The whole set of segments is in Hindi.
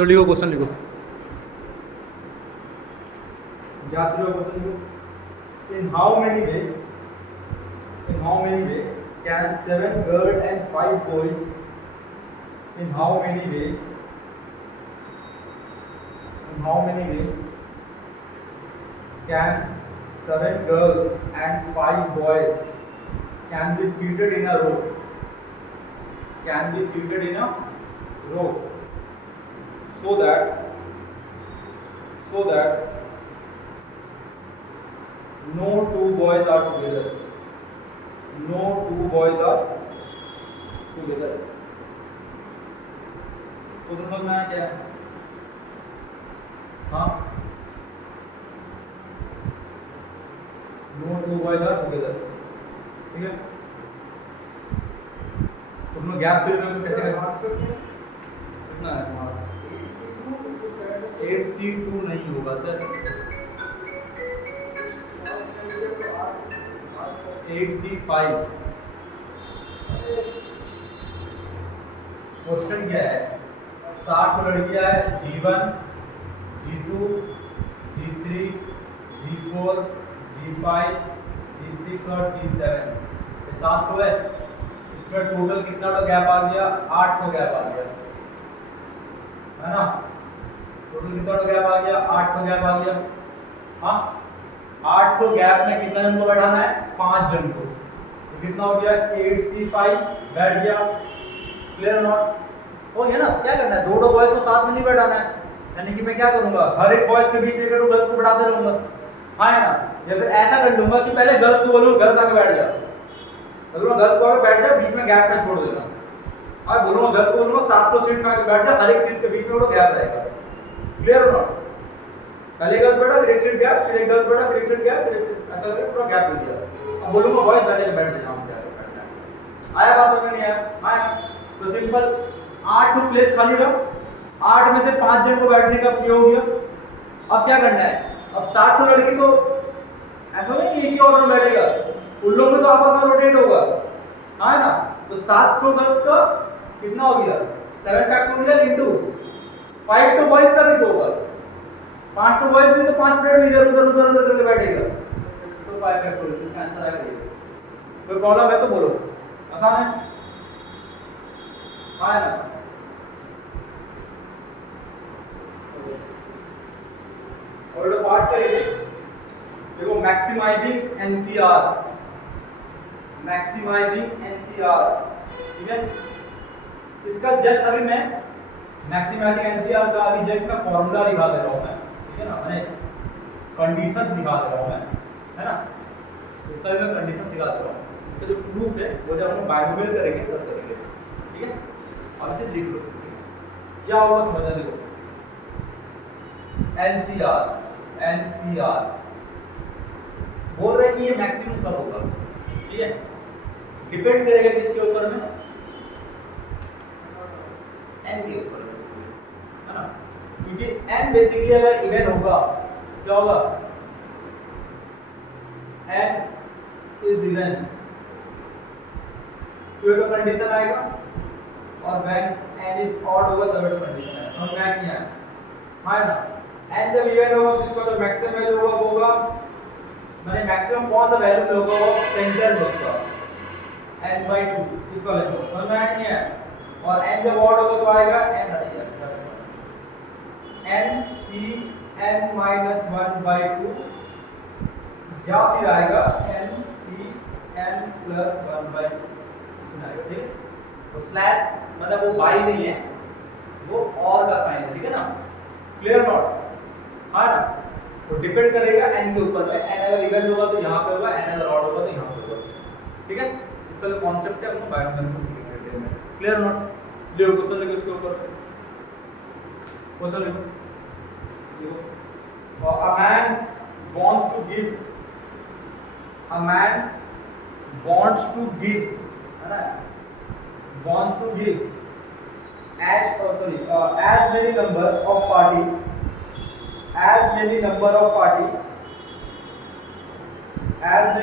तो लिखो क्वेश्चन लिखो, याद करो क्वेश्चन लिखो। In how many way can 7 girls and 5 boys, in how many way can 7 girls and 5 boys can be seated in a row, so that no two boys are together, तो समझ में आया क्या है? हाँ, no two boys are together, ठीक है। तुम लोग गैप फिल में कैसे करें? कितना है तुम्हारा? 8C2 नहीं होगा सर, 8C5। क्वेश्चन क्या है? 60 लड़कियां है, G1, G2, G3, G4, G5, G6 और G7, ये 7 तो है। इसमें टोटल कितना तो गैप आ गया? 8 तो गैप आ गया, है ना। टोटल कितना तो गैप आ गया? 8 तो गैप आ गया। हाँ, 8 तो गैप में कितना जन को बैठाना है? 5 जन को। तो कितना हो गया? 8C5 बैठ गया। Clear not? तो ये ना क्या करना है, दो बॉयज को साथ में नहीं बैठाना है, यानी कि मैं क्या करूंगा, हर एक बॉयज के बीच में एक गर्ल्स को बैठाते रहूंगा, हाँ है ना। या फिर ऐसा कर लूंगा कि पहले गर्ल्स को बोलूंगा गर्ल्स आके बैठ जा, बोलूंगा गर्ल्स को आके बैठ जा, बीच में गैप में छोड़ देना। हाँ, बोलूंगा गर्ल्स को बोलूंगा 7 सीट में आके बैठ जा, हर एक सीट के बीच में वो गैप रहेगा। क्लियर हो ना? पहले गर्ल्स बैठा, फिर एक सीट गैप, फिर एक गर्ल्स बैठा, फिर एक सीट गैप, फिर ऐसा करके पूरा गैप दे दिया। अब बोलूंगा बॉयज बैठ जा, बैठ जा, आया बात समझ में? नहीं आया? आया। तो सिंपल 8 प्लेस खाली रहा, 8 में से 5 जन को बैठने का ये हो गया। अब क्या करना है? अब 7 लड़की तो ऐसा नहीं कि एक ही ऑर्डर में बैठेगा, उन लोग में तो आपस में रोटेट होगा, हाँ ना। तो 7 गर्ल्स का कितना हो गया? 7 फैक्टोरियल इंटू 5 तो बॉयज का भी तो होगा, 5 तो बॉयज भी तो 5 मिनट में इधर उधर करके बैठेगा, तो 5 फैक्टोरियल इसका आंसर आएगा। कोई प्रॉब्लम है तो बोलो, आसान है, हाँ ना। और तो पार्ट करेंगे, देखो मैक्सिमाइजिंग एनसीआर, ठीक है। इसका जस्ट अभी मैं मैक्सिमाइजिंग एनसीआर का अभी जस्ट मैं फॉर्मूला दिखा दे रहा हूँ मैं, ठीक है ना, मैंने कंडीशंस दिखा दे रहा हूँ मैं, है ना। इसका भी मैं कंडीशन दिखा दे रहा हूँ। इसका जो प्रूफ है वो जब हम बाइनोमियल करेंगे तब करेंगे, ठीक है। अब इसे लिख लो, क्या होगा समझना। देखो एनसीआर बोल रहे हैं कि ये मैक्सिमम कब होगा, ठीक है। डिपेंड करेगा किसके ऊपर में? एन के ऊपर में, है ना। क्योंकि एन बेसिकली अगर इवन होगा, क्या होगा? एन इज इवन तो ये तो कंडीशन आएगा, और व्हेन एन इज ऑड होगा तब ये तो कंडीशन आएगा। समझ में नहीं आया? हाँ ना। एन जब इवन होगा तो इसका जो मैक्सिमम वैल्यू होगा वो होगा, मैंने मैक्सिमम कौन सा वैल्यू होगा? वो सेंटर में उसका n/2 इस वाले को। समझ में नहीं है? और n जब ऑड होगा तो आएगा n n/2 या फिर आएगा n/1/2 इसमें आएगा, ठीक है। तो स्लैश मतलब वो बाई नहीं है, वो और का साइन है, ठीक है ना। Clear not? हाँ ना। तो डिपेंड करेगा n के ऊपर में, n अगर इवन होगा तो यहाँ पे होगा, n अगर ऑड होगा तो यहाँ पे होगा, ठीक है। इसका जो कॉन्सेप्ट है वो बायोमेल को सीखेंगे में। Clear not? देखो क्वेश्चन लिखो इसके ऊपर, क्वेश्चन लिखो। A man wants to give, है ना, wants to give as many number of party as many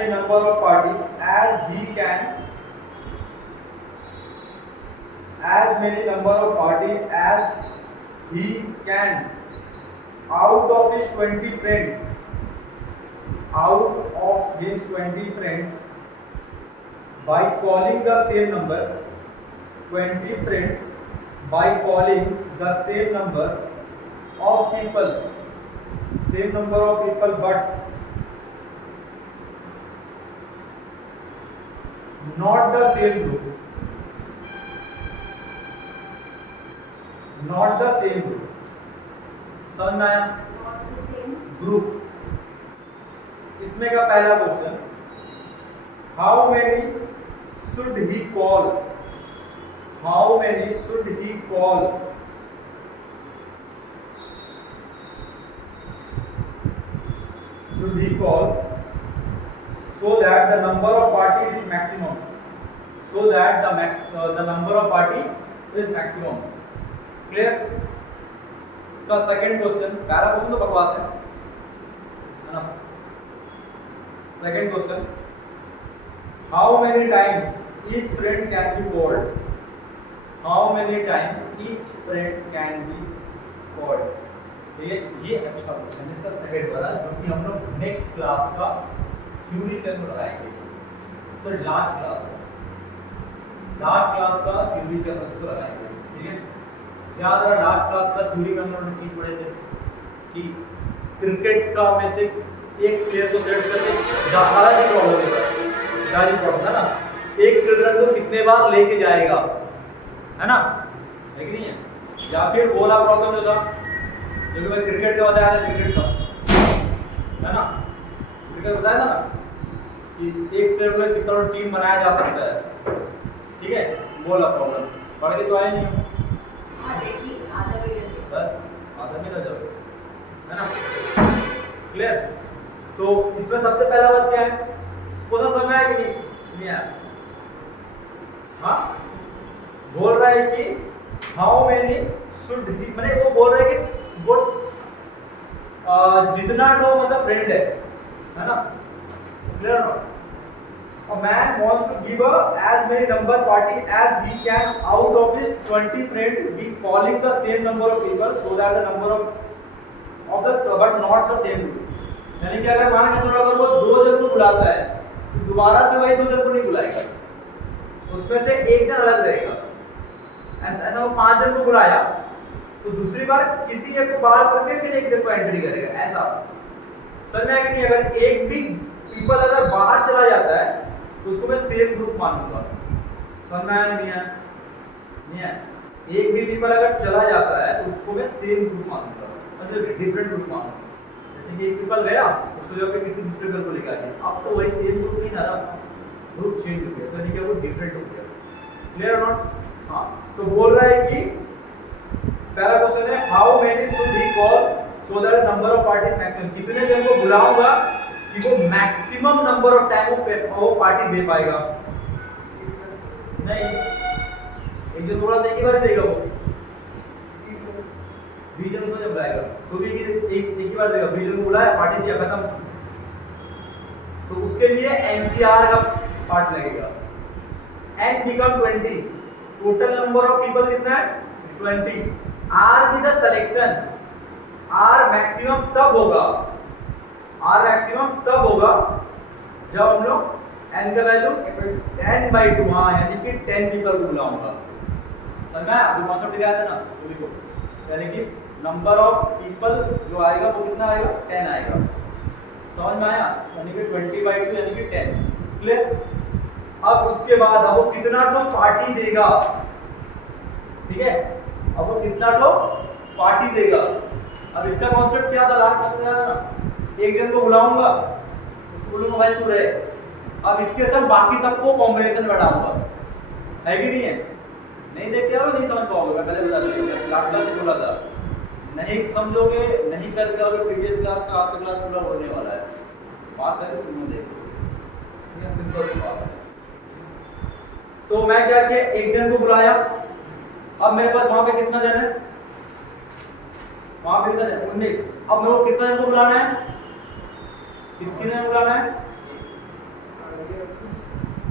number of party as he can, as many number of party as he can out of his 20 friends by calling the same number 20 friends by calling the same number of people but not the same group समझ में आया ग्रुप इसमें का पहला question how many should he call so that the number of parties is maximum clear इसका सेकंड क्वेश्चन पहला क्वेश्चन तो बकवास है ना second question how many times each friend can be called ये अच्छा क्वेश्चन इसका सेकंड वाला जो कि हम लोग नेक्स्ट क्लास का थ्योरी से लगाएंगे तो लास्ट क्लास का थ्योरी से हम इसको लगाएंगे ठीक है याद रहा लास्ट क्लास का थ्योरी में हम लोगों ने चीज पढ़े थे कि क्रिकेट का में से एक प्लेयर को सेलेक्ट करके ज्यादा जी प्रॉब्लम था ना एक चिल्ड्रन को कितने बार लेके जाएगा है ना है कि नहीं है या फिर बोला प्रॉब्लम जो था जो कि मैं क्रिकेट का बताया था क्रिकेट का है ना क्रिकेट बताया था ना कि एक प्लेयर में कितना टीम बनाया जा सकता है ठीक है बोला प्रॉब्लम पढ़ के तो आए नहीं बस आधा भी ना जाओ है ना क्लियर तो इसमें सबसे पहला बात क्या है इसको तो समझ आया कि नहीं आया हाँ बोल रहा है कि हाउ मेनी शुड ही मैंने इसको बोल रहा है कि वो जितना तो मतलब फ्रेंड है ना क्लियर ना A man wants to give as many number party as he can out of his 20 friends be calling the same number of people so that the number of the but not the same group यानी कि अगर मान के चलो अगर वो दो जन को बुलाता है तो दोबारा से वही दो जन को नहीं बुलाएगा उसमें से एक जन अलग रहेगा ऐसा वो 5 जन को बुलाया तो दूसरी बार किसी एक को बाहर करके फिर एक जन को एंट्री करेगा ऐसा समझ में आया कि नहीं अगर एक भी पीपल अगर बाहर चला जाता है उसको मैं सेम ग्रुप मानूंगा समझ में आया नहीं है एक भी पीपल अगर चला जाता है तो उसको मैं सेम ग्रुप मानूंगा मतलब डिफरेंट ग्रुप मानूंगा जैसे कि एक पीपल गया उसको जब किसी दूसरे घर को लेकर आ गया अब तो वही सेम ग्रुप नहीं ना ग्रुप चेंज हो गया तो यानी कि वो डिफरेंट हो गया क्लियर और नॉट हाँ तो बोल रहा है कि पहला क्वेश्चन है how many should he call so that number of parties maximum कितने जन को बुलाऊंगा कि वो मैक्सिमम नंबर ऑफ टाइम वो पार्टी दे पाएगा नहीं एक जन बोला एक ही बार देगा वो 20 जन को जब बुलाएगा तो भी एक ही बार देगा 20 जन को बुलाया पार्टी दिया खत्म तो उसके लिए एनसीआर का पार्ट लगेगा n become 20 total number of people कितना है 20 r with the selection r maximum तब होगा जब हम लोग n का वैल्यू 10/2 हाँ यानी कि 10 पीपल को बुलाऊंगा समझ में अभी कॉन्सेप्ट दिखाया था ना तो देखो यानी कि नंबर ऑफ पीपल जो आएगा वो कितना आएगा 10 आएगा समझ में आया यानी कि 20/2 यानी कि 10 क्लियर अब उसके बाद अब वो कितना तो पार्टी देगा ठीक है अब वो कितना तो पार्टी देगा अब इसका कॉन्सेप्ट क्या था लास्ट क्लास में आया था ना एक जन को बुलाऊंगा उसको बोलूंगा भाई तू रहे अब इसके सब बाकी सबको कॉम्बिनेशन बढ़ाऊंगा है कि नहीं है नहीं देख के आओ नहीं समझ पाओगे मैं पहले बता दूं लास्ट क्लास में बोला था नहीं समझोगे नहीं करके आओगे प्रीवियस क्लास का आज का क्लास पूरा होने वाला है बात करके तुम देखो ये सिंपल सी बात है तो मैं क्या किया एक जन को बुलाया अब मेरे पास वहां पे कितना जन है वहां पे 19 अब मेरे को कितना जन को बुलाना है कितने जन को बुलाना है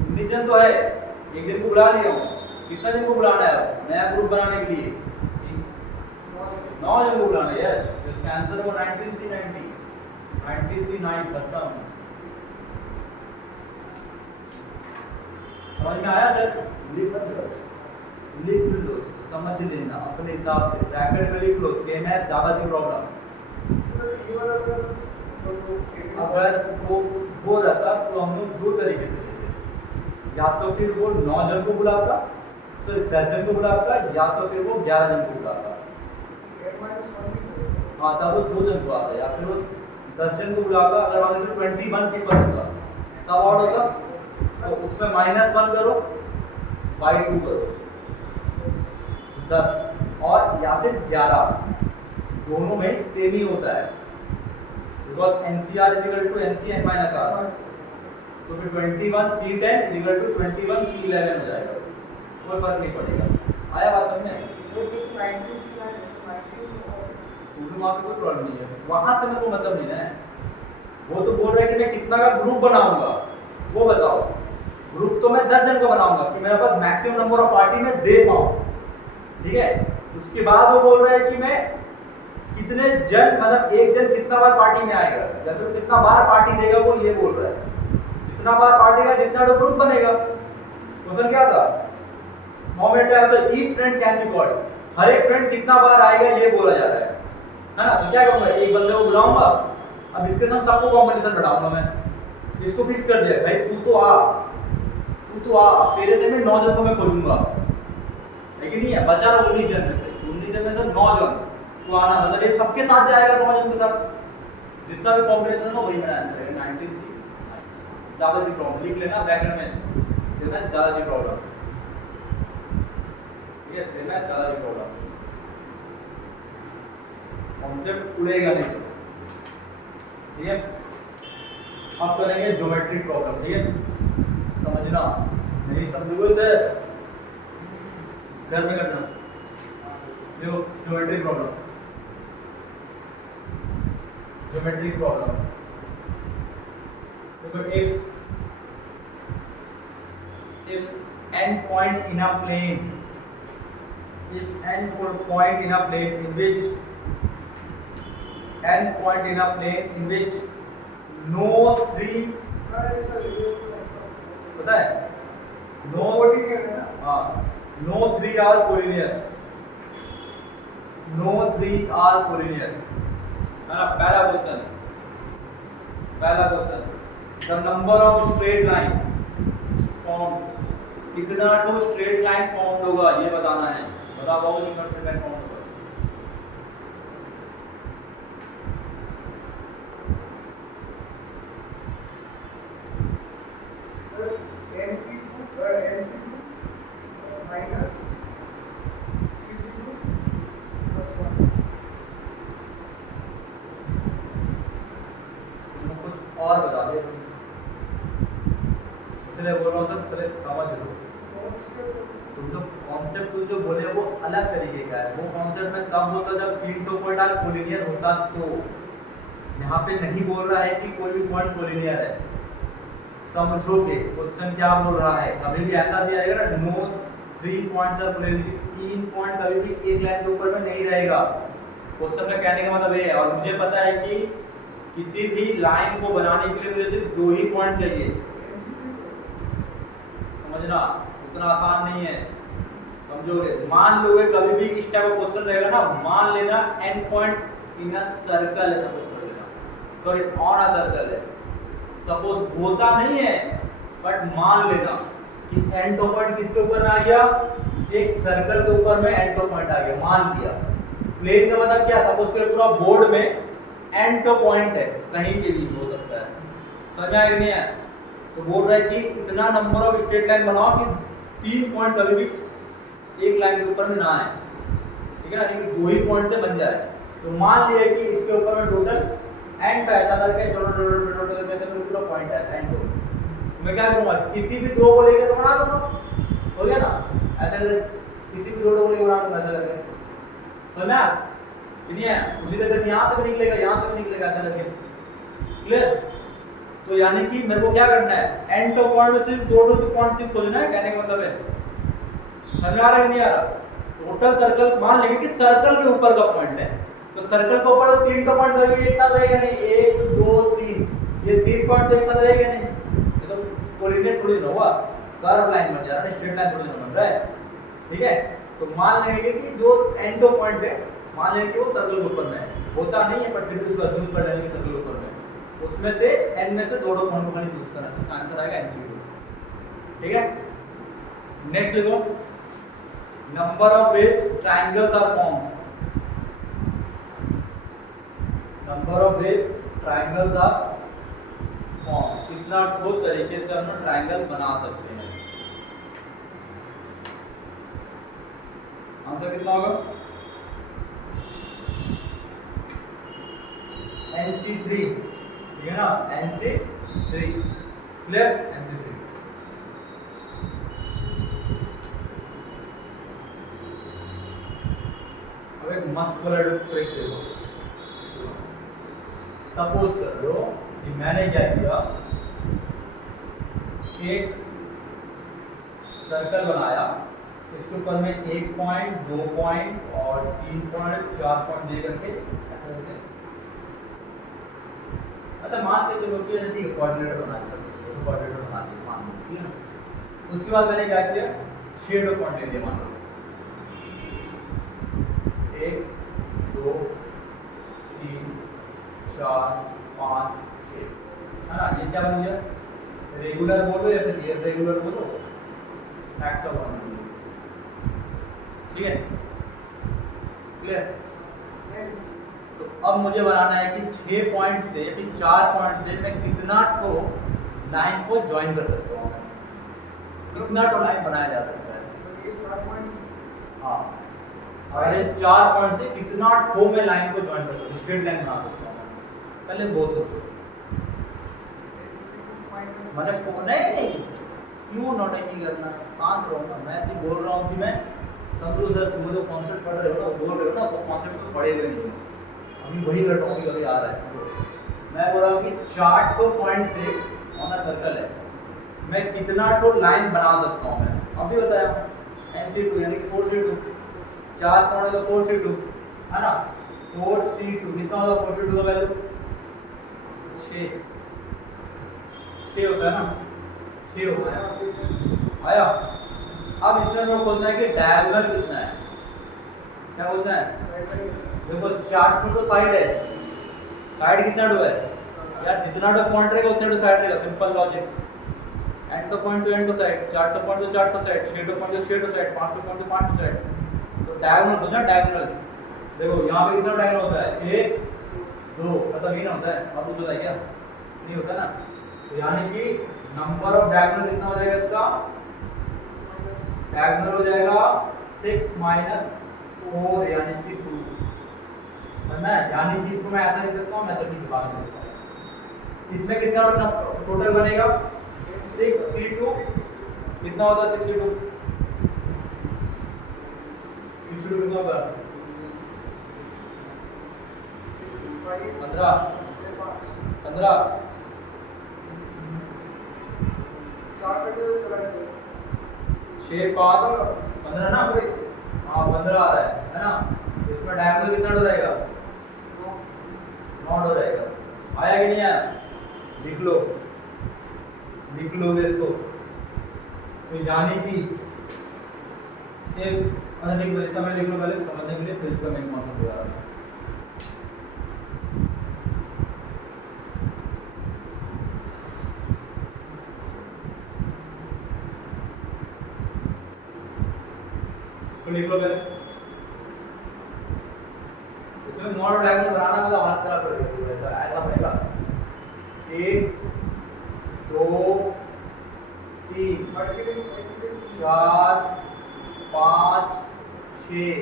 19 जन तो है एक जन को बुला लिया हूं कितना जन को बुलाना है नया ग्रुप बनाने के लिए 9 जन को बुलाना है, यस। तो इसका आंसर होगा 19C90, 90C9 खत्म। समझ में आया सर? लिख लो, समझ लेना अपने हिसाब से, ब्रैकेट में लिख लो, सेम एज दादाजी प्रॉब्लम। अगर वो रहता तो हम लोग दो तरीके से लेते, या तो फिर वो 9 जन को बुलाता, सॉरी 10 जन को बुलाता, या तो फिर वो 11 जन को बुलाता। हाँ, तब वो 2 जन को आता, या फिर वो 10 जन को बुलाता। अगर मान लीजिए 21 पीपल होता तब और होता, तो उसमें -1 करो, /2 करो, 10 और या फिर 11, दोनों में सेम ही होता है, बिकॉज NCR = NCn - R। तो फिर 21C10 = 21C11 हो जाएगा, कोई फर्क नहीं पड़ेगा। आया बात समझ में? तो भी वहाँ पे कोई प्रॉब्लम नहीं है, वहाँ से मेरे को मतलब नहीं है। वो तो बोल रहा है कि मैं कितना का ग्रुप बनाऊंगा, वो बताओ। ग्रुप तो मैं 10 जन का बनाऊंगा कि मेरे पास मैक्सिमम नंबर ऑफ पार्टी में दे पाऊँ, ठीक है। उसके बाद वो बोल रहा है कि मैं कितने जन, मतलब एक जन कितना बार पार्टी में आएगा, या फिर कितना बार पार्टी देगा, वो ये बोल रहा है। जितना बार पार्टी का जितना तो ग्रुप बनेगा। क्वेश्चन क्या था? How many times each friend can be called, हर एक फ्रेंड कितना बार आएगा ये बोला जा रहा है ना। तो क्या करूंगा, एक बंदे को बुलाऊंगा, अब इसके साथ सबको कॉम्बिनेशन बैठाऊंगा मैं, इसको फिक्स कर दिया भाई तू तो आ, अब तेरे से मैं 9 जन को मैं खोलूंगा, लेकिन नहीं है, बचा रहा 19 जन में से, 19 जन में से 9 जन को आना, मतलब ये सबके साथ जाएगा 9 जन के साथ, जितना भी कॉम्बिनेशन हो वही मेरा आंसर है। 19C दादाजी प्रॉब्लम लिख लेना ब्रैकेट में, सेम है दादाजी प्रॉब्लम, ठीक है, सेम है दादाजी प्रॉब्लम। कॉन्सेप्ट उड़ेगा नहीं, ठीक है। अब करेंगे ज्योमेट्रिक प्रॉब्लम, ठीक है। समझना, नहीं समझोगे सर घर में करना। देखो ज्योमेट्रिक प्रॉब्लम, देखो if n point in a plane, in which no three, पता है, no three are collinear, है ना। पहला question, the number of straight line form, कितना तो स्ट्रेट लाइन फॉर्म होगा ये बताना है। बता पाओगे कितना स्ट्रेट लाइन फॉर्म होगा? और बता दे, इसलिए बोल रहा हूँ सर पहले समझ लो। तुम जो कॉन्सेप्ट जो बोले वो अलग तरीके का है, वो कॉन्सेप्ट में तब बोलता जब 3 तो पॉइंट कोलिनियर होता, तो यहाँ पे नहीं बोल रहा है कि कोई भी पॉइंट कोलिनियर है। समझोगे क्वेश्चन क्या बोल रहा है? कभी भी ऐसा भी आएगा ना, no 3 points are collinear, 3 point कभी भी एक लाइन के ऊपर में नहीं रहेगा। क्वेश्चन का कहने का मतलब ये है, और मुझे पता है कि किसी भी लाइन को बनाने के लिए मुझे सिर्फ 2 ही पॉइंट चाहिए। समझना, उतना आसान नहीं है, समझोगे। मान लोगे कभी भी इस टाइप का क्वेश्चन रहेगा ना, मान लेना and point in a circle है, सपोज कर लेना, सॉरी ऑन अ सर्कल है, सपोज होता नहीं है बट मान लेना कि एंड पॉइंट किसके ऊपर आ गया, एक सर्कल के ऊपर में एंड पॉइंट आ गया, मान लिया। प्लेन का मतलब क्या, सपोज करो पूरा बोर्ड में एंड पॉइंट है, कहीं के भी हो सकता है, समझ में आया नहीं है? तो बोल रहा है कि इतना नंबर ऑफ स्ट्रेट लाइन बनाओ कि 3 पॉइंट कभी भी एक लाइन के ऊपर में ना आए, ठीक है ना, लेकिन 2 ही पॉइंट से बन जाए। तो मान लिया कि इसके ऊपर में टोटल एंड ऐसा करके पूरा पॉइंट है एंड को, मैं क्या करूँगा, किसी भी 2 को लेकर तो बना लूँगा, हो गया ना, ऐसा करके किसी भी 2 को लेकर बना लूँगा, ऐसा करके, समझ में नहीं है? उसी तरह से यहाँ से भी निकलेगा, यहाँ से भी निकलेगा, ऐसा करके, क्लियर? तो यानी कि मेरे को क्या करना है, एंड पॉइंट में सिर्फ 2 पॉइंट सिर्फ खोजना है, कहने का मतलब है। समझ में आ रहा है नहीं आ रहा? तो टोटल सर्कल मान लेंगे कि सर्कल के ऊपर का पॉइंट है, तो सर्कल के ऊपर तो 3 पॉइंट रहेंगे, एक साथ रहेगा नहीं, 1 2 3, ये 3 पॉइंट तो एक साथ रहेगा नहीं, ये तो कोऑर्डिनेट थोड़ी ना हुआ, कर्व लाइन बन जा रहा है, स्ट्रेट लाइन थोड़ी ना बन रहा है। ठीक है, तो मान लेंगे कि जो एंड पॉइंट है, मान लेंगे कि वो सर्कल के ऊपर में है, होता नहीं है पर फिर भी उसको अज्यूम कर लेंगे सर्कल के ऊपर में, उसमें से एन में से दो पॉइंट को खाली चूज करना है, तो इसका आंसर आएगा MCQ। ठीक है, नेक्स्ट लिखो, number of ways triangles are formed, number of ways triangles are formed, कितना ठो तरीके से हम ट्रायंगल बना सकते हैं, आंसर कितना होगा? NC3, ठीक है ना, NC3, क्लियर, NC3। अब एक मस्त वाला ट्रिक देखो, सपोज कर लो कि मैंने क्या किया, एक सर्कल बनाया, इसके ऊपर में 1 पॉइंट 2 पॉइंट और 3 पॉइंट 4 पॉइंट दे करके ऐसा करके, अच्छा मान के चलो कि ठीक है कोऑर्डिनेटर बना दिया, तो कोऑर्डिनेटर बना दिया मान लो, ठीक है ना। उसके बाद मैंने क्या किया, शेडो पॉइंट ले लिया, मान लो 1 2 3 4 5 6, है ना, ये क्या बन गया, रेगुलर बोलो या फिर इररेगुलर बोलो, हेक्सागोन, ठीक है, क्लियर। तो अब मुझे बनाना है कि 6 पॉइंट से या फिर 4 पॉइंट से मैं कितना ठो लाइन को ज्वाइन कर सकता हूँ, कितना ठो लाइन बनाया जा सकता है, ये 4 पॉइंट्स, हाँ, और ये 4 पॉइंट से कितना ठो मैं लाइन को ज्वाइन कर सकता हूँ, स्ट्रेट लाइन बना सकता हूँ, पहले वो सोचो। मैंने नहीं क्यों नोटिंग करना, शांत रहो ना, मैं सिर्फ बोल रहा हूँ कि मैं समझो सर, तुम जो कॉन्सेप्ट पढ़ रहे हो ना, बोल रहे हो ना, वो कॉन्सेप्ट तो पढ़े हुए नहीं हो, अभी वही का टॉपिक अभी आ रहा है। मैं बोल रहा हूँ कि 4 तो पॉइंट से ऑन अ सर्कल है, मैं कितना तो लाइन बना सकता हूँ, मैं अभी बताया NC2 यानी 4C2, 4 पॉइंट का 4C2, है ना, 4C2 कितना होगा, 4C2 का वैल्यू 6 होता है ना, 6 होता है, आया। अब इसमें हमें खोजना है कि डायगोनल कितना है, क्या खोजना है, देखो 4 तो साइड है, साइड कितना डो है यार, जितना डो पॉइंट रहेगा उतना डो साइड रहेगा, simple logic, and two point two and two side, 4 two point तो 4 टू साइड, 6 टू पॉइंट तो 6 टू साइड, 5 टू पॉइंट तो 5 टू साइड, तो डायगोनल खोजना, डायगोनल देखो यहाँ पे कितना डायगोनल होता है, 1 2, मतलब ये ना होता है, अब कुछ होता है क्या, नहीं होता ना, तो यानी कि नंबर ऑफ डायगोनल कितना हो जाएगा इसका, डायगोनल हो जाएगा 6 माइनस 4 यानी कि 2, समझना है, यानी कि इसको मैं ऐसा लिख सकता हूँ, मैं चलिए की बात करता हूँ, इसमें कितना टोटल बनेगा, 6C2, कितना होता है 6C2, 6C2 कितना होगा, 15 6 5 15 ना, हाँ 15 आ रहा है ना, इसमें डायगोनल कितना हो जाएगा, 9 हो जाएगा, आया कि नहीं आया, लिख लो इसको, तो यानी कि इफ, अच्छा लिख लो, इतना मैं लिख लो पहले समझने के लिए, फिर इसका मेन कॉन्सेप्ट बता रहा हूँ। लिख लो पहले, इसमें नॉन डायगोनल बनाना मतलब हाथ तरफ पड़ेगा, ऐसा ऐसा बनेगा 1 2 3 4 5 6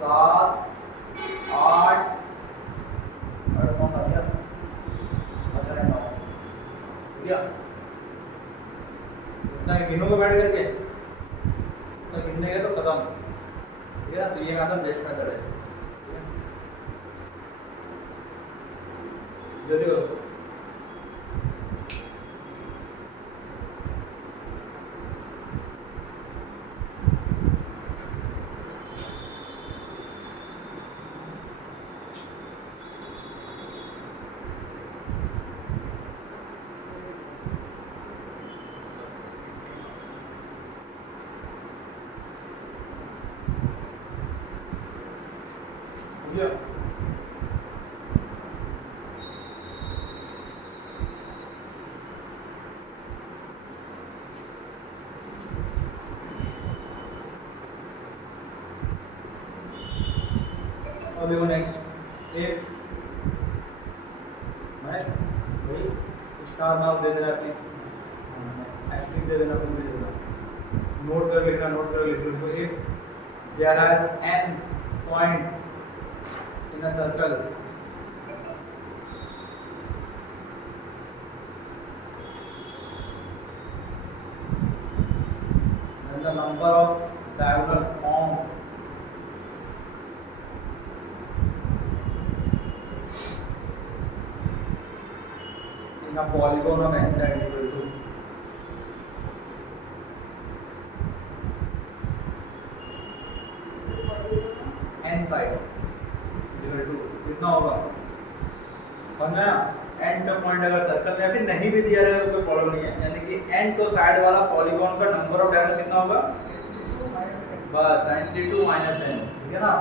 7 8 और 9 आ गया, अच्छा 9 हो गया, इतना गिनोगे बैठ करके, तो गिनने गए तो खत्म, ठीक है ना, तो ये मेथड बेस्ट मेथड है, जल्दी करो, दिया। अब देखो नेक्स्ट, इफ मैं वही स्टार नाम दे देना, अपनी एस्ट्रिक दे देना, कुछ भी दे देना, नोट कर लिखना, नोट कर लिख लो। If there has n point in a circle, then the number of diagonal formed in a polygon of n side equal to n side equal to कितना होगा, समझ में आया? n तो पॉइंट अगर सर्कल में या फिर नहीं भी दिया रहेगा तो कोई प्रॉब्लम नहीं है, यानी कि n तो साइड वाला पॉलीगॉन का नंबर ऑफ डायगोनल कितना होगा, बस n(2 - n), ठीक है ना?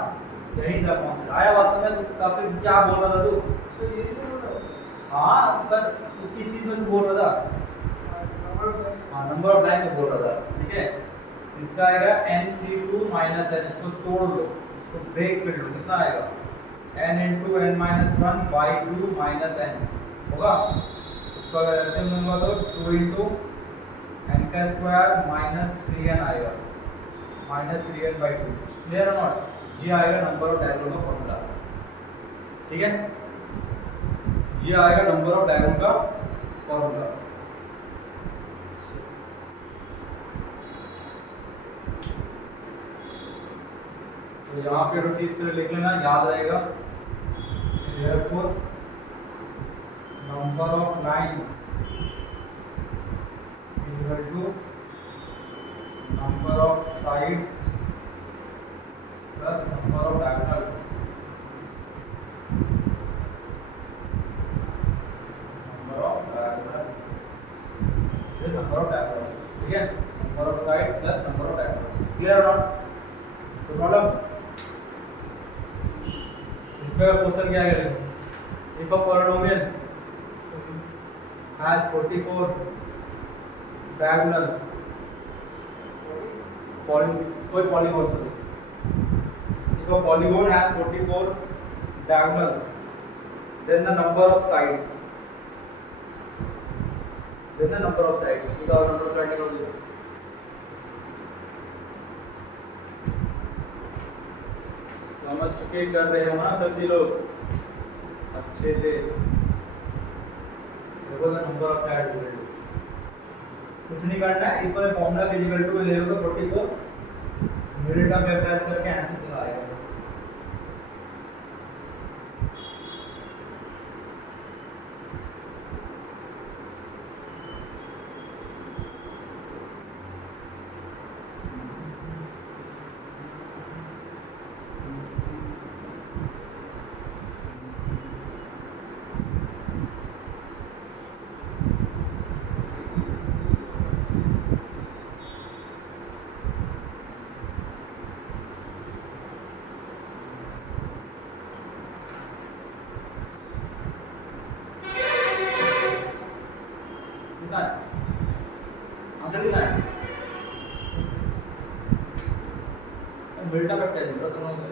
यही था कॉन्सेप्ट। आया बात समझ? तब से क्या बोल रहा था तू? हाँ, पर किस चीज में तू बोल रहा था? हाँ, नंबर ऑफ लाइन में बोल रहा था, ठीक है? इसका आएगा n(2 - n), इसको तोड़ लो, इसको ब्रेक कर लो, कितना आएगा, n × n - 1/2 - n होगा। इसको अगर एलसीएम लूंगा तो 2 × n² - 3n आएगा, -3n/2, क्लियर और नॉट? ये आएगा नंबर ऑफ डायगोनल का फॉर्मूला, ठीक है? ये आएगा नंबर ऑफ डायगोनल का फॉर्मूला। तो यहाँ पे जो चीज कर लिख लेना, याद रहेगा। Therefore, number of line is equal to number of side plus number of diagonal, number of diagonal, this number of diagonals, ठीक है? number of side plus number of diagonals, clear or not? तो प्रॉब्लम इसमें क्वेश्चन क्या करेंगे, if a polynomial has 44 diagonal, कोई polygon, if a polygon has 44 diagonal, then the number of sides, without number of sides होगी, समझ के कर रहे हो ना सभी लोग अच्छे से? देखो ना, number of side equal to, कुछ नहीं करना है, इस वाले फॉर्मूला के इक्वल टू ले लोगे 44, मिडिल टर्म फैक्टराइज करके आंसर चला आएगा। आंसर कितना है? बिल्डअप है टेबल दोनों में,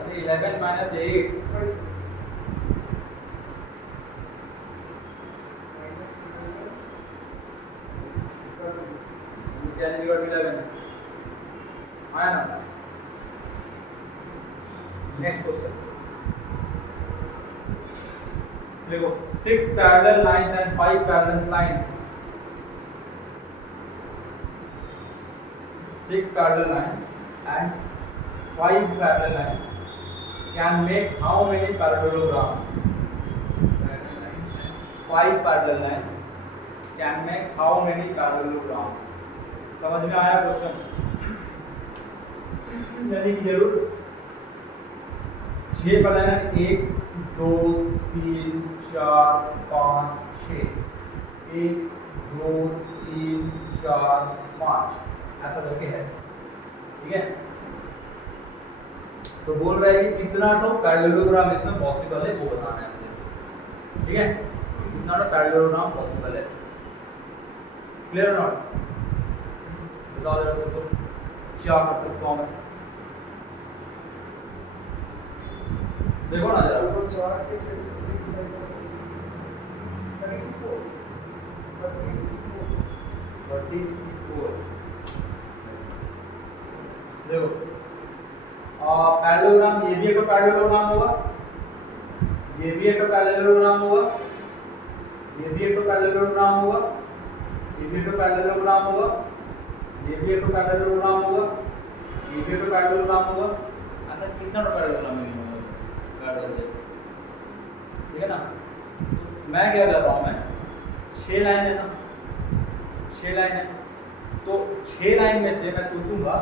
अरे 11 - 8 क्या निकला 11 आया ना? नेक्स्ट क्वेश्चन देखो, 6 parallel lines and 5 parallel line, 6 parallel lines and 5 parallel lines can make how many parallelogram? 5 parallel lines can make how many parallelogram? समझ में आया क्वेश्चन? यानी कि जरूर 6 पैरेलल, 1 2 3 4 5 6, 1 2 3 4 5 ऐसा करके है, ठीक है। तो बोल रहा है कि कितना तो पैरेललोग्राम इसमें पॉसिबल है वो बताना है मुझे, ठीक है। कितना तो पैरेललोग्राम पॉसिबल है, क्लियर नॉट? बताओ जरा, सोचो क्या कर सकता हूँ मैं। देखो ना जरा, देखो पैरेललोग्राम, ये भी एक पैरेललोग्राम होगा, ये भी एक पैरेललोग्राम होगा, ये भी एक पैरेललोग्राम होगा, ये भी एक पैरेललोग्राम होगा, ये भी एक पैरेललोग्राम होगा, ये भी एक पैरेललोग्राम होगा। ऐसा कितना पैरेललोग्राम है, ठीक है ना। मैं क्या कर रहा हूँ, मैं 6 लाइन है ना, 6 लाइन है, तो 6 लाइन में से मैं सोचूंगा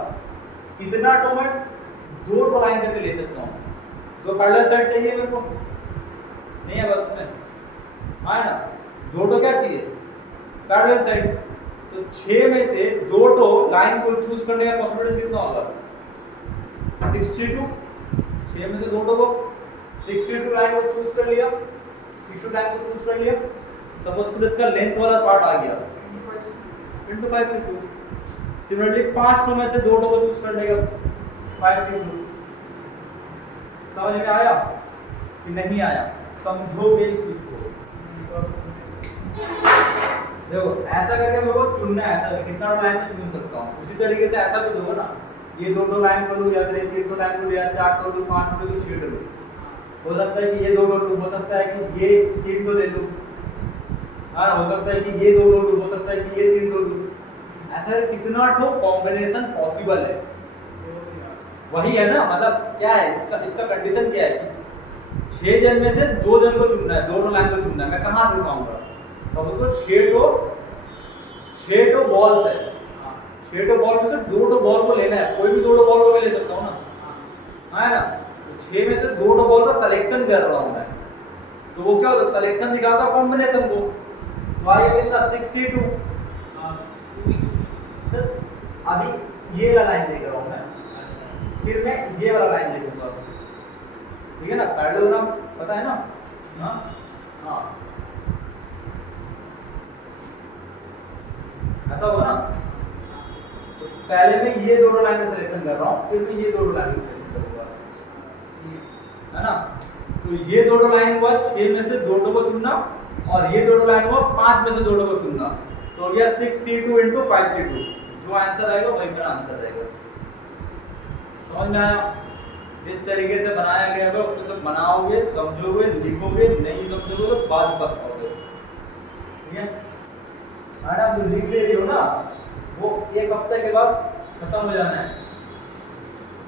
इतना तो मैं 2 लाइन करके ले सकता हूँ। 2 पैरेलल साइड चाहिए मेरे को, नहीं है बस में, हाँ ना। 2 क्या चाहिए, पैरेलल साइड। तो 6 में से 2 लाइन को चूज करने का पॉसिबिलिटी कितना होगा, 62। 6 में से 2 को 62 लाइन को चूज कर लिया, 62 लाइन को चूज कर लिया। सपोज कि इसका लेंथ वाला पार्ट आ गया into 5 से 2। सिमिलरली 5 में से 2 को चूज कर लेगा, 5 से 2। समझ में आया कि नहीं आया? समझोगे इस चीज को। देखो ऐसा करके मेरे को चुनना है, ऐसा कितना लाइन में चुन सकता हूँ। उसी तरीके से ऐसा भी दोगे ना, ये 2 लाइन कर लूँ, या फिर 3 लाइन कर लूँ, या 4 कर लूँ, 5 कर लूँ, 6 कर लूँ। हो सकता है कि ये 2 कर लूँ, हो सकता है कि ये 3 ले लूँ, हाँ, हो सकता है कि ये 2 लूँ, हो सकता है कि ये 3 लूँ। ऐसा कितना ठो कॉम्बिनेशन पॉसिबल है, वही है ना। मतलब क्या है इसका कंडीशन क्या है कि 6 जन में से 2 जन को चुनना है, 2 लाइन को चुनना है। मैं कहाँ से उठाऊंगा? तो उसको 6 बॉल्स है, 6 बॉल में से 2 बॉल को लेना है। कोई भी 2 बॉल को मैं ले सकता हूँ ना, है ना। तो 6 में से 2 बॉल का सिलेक्शन कर रहा हूँ मैं, तो वो क्या होता है, सिलेक्शन दिखाता है कॉम्बिनेशन को। तो आइए कितना 62। अभी ये वाला लाइन देख रहा हूँ मैं, फिर मैं ये वाला लाइन देखूंगा, ठीक है ना। पैरेललोग्राम पता है ना, हाँ हाँ, ऐसा होगा ना। तो पहले मैं ये 2 लाइन का सिलेक्शन कर रहा हूँ, फिर मैं ये 2 लाइन का सिलेक्शन करूंगा, है ना। तो ये 2 लाइन हुआ 6 में से 2 को चुनना, और ये 2 लाइन हुआ 5 में से 2 को चुनना। तो हो गया 6C2 into 5C2। जो आंसर आएगा वही मेरा आंसर रहेगा। समझ में आया? जिस तरीके से बनाया गया है उसको तो बनाओगे, समझोगे, लिखोगे, नहीं समझोगे तो बाद में पाओगे, ठीक है। मैडम जो लिख दे रही हो ना, वो 1 हफ्ते के बाद खत्म हो जाना है,